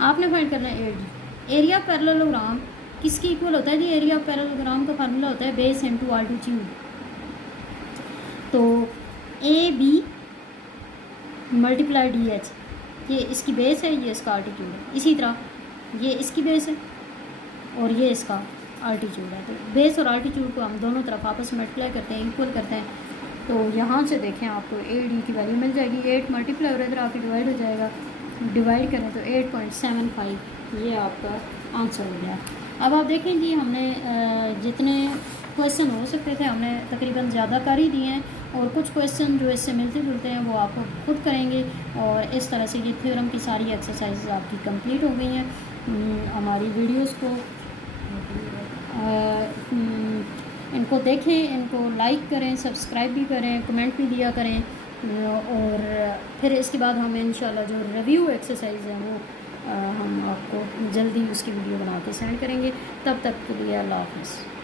आपने फाइंड करना है ए डी। एरिया पैरेललोग्राम किसकी इक्वल होता है जी, एरिया पैरेललोग्राम का फार्मूला होता है बेस इनटू आल्टीट्यूड। तो A B multiply D H, ये इसकी बेस है, ये इसका आल्टीट्यूड है। इसी तरह ये इसकी बेस है और ये इसका आल्टीट्यूड है। तो बेस और आल्टीट्यूड को हम दोनों तरफ आपस में मल्टीप्लाई करते हैं, इक्वल करते हैं। तो यहाँ से देखें आपको ए डी की वैल्यू मिल जाएगी, 8 मल्टीप्लाई और इधर आके डिवाइड हो जाएगा, डिवाइड करें तो 8.75, ये आपका आंसर हो गया। अब आप देखें जी, हमने जितने क्वेश्चन हो सकते थे हमने तकरीबन ज़्यादा कर ही दिए हैं, और कुछ क्वेश्चन जो इससे मिलते जुलते हैं वो आपको खुद करेंगे, और इस तरह से ये थ्योरम की सारी एक्सरसाइज आपकी कंप्लीट हो गई हैं। हमारी वीडियोस को इनको देखें, इनको लाइक करें, सब्सक्राइब भी करें, कमेंट भी दिया करें, और फिर इसके बाद हम इंशाल्लाह जो रिव्यू एक्सरसाइज है वो हम आपको जल्दी उसकी वीडियो बना के सेंड करेंगे। तब तक के लिए अल्लाह हाफ़िज़।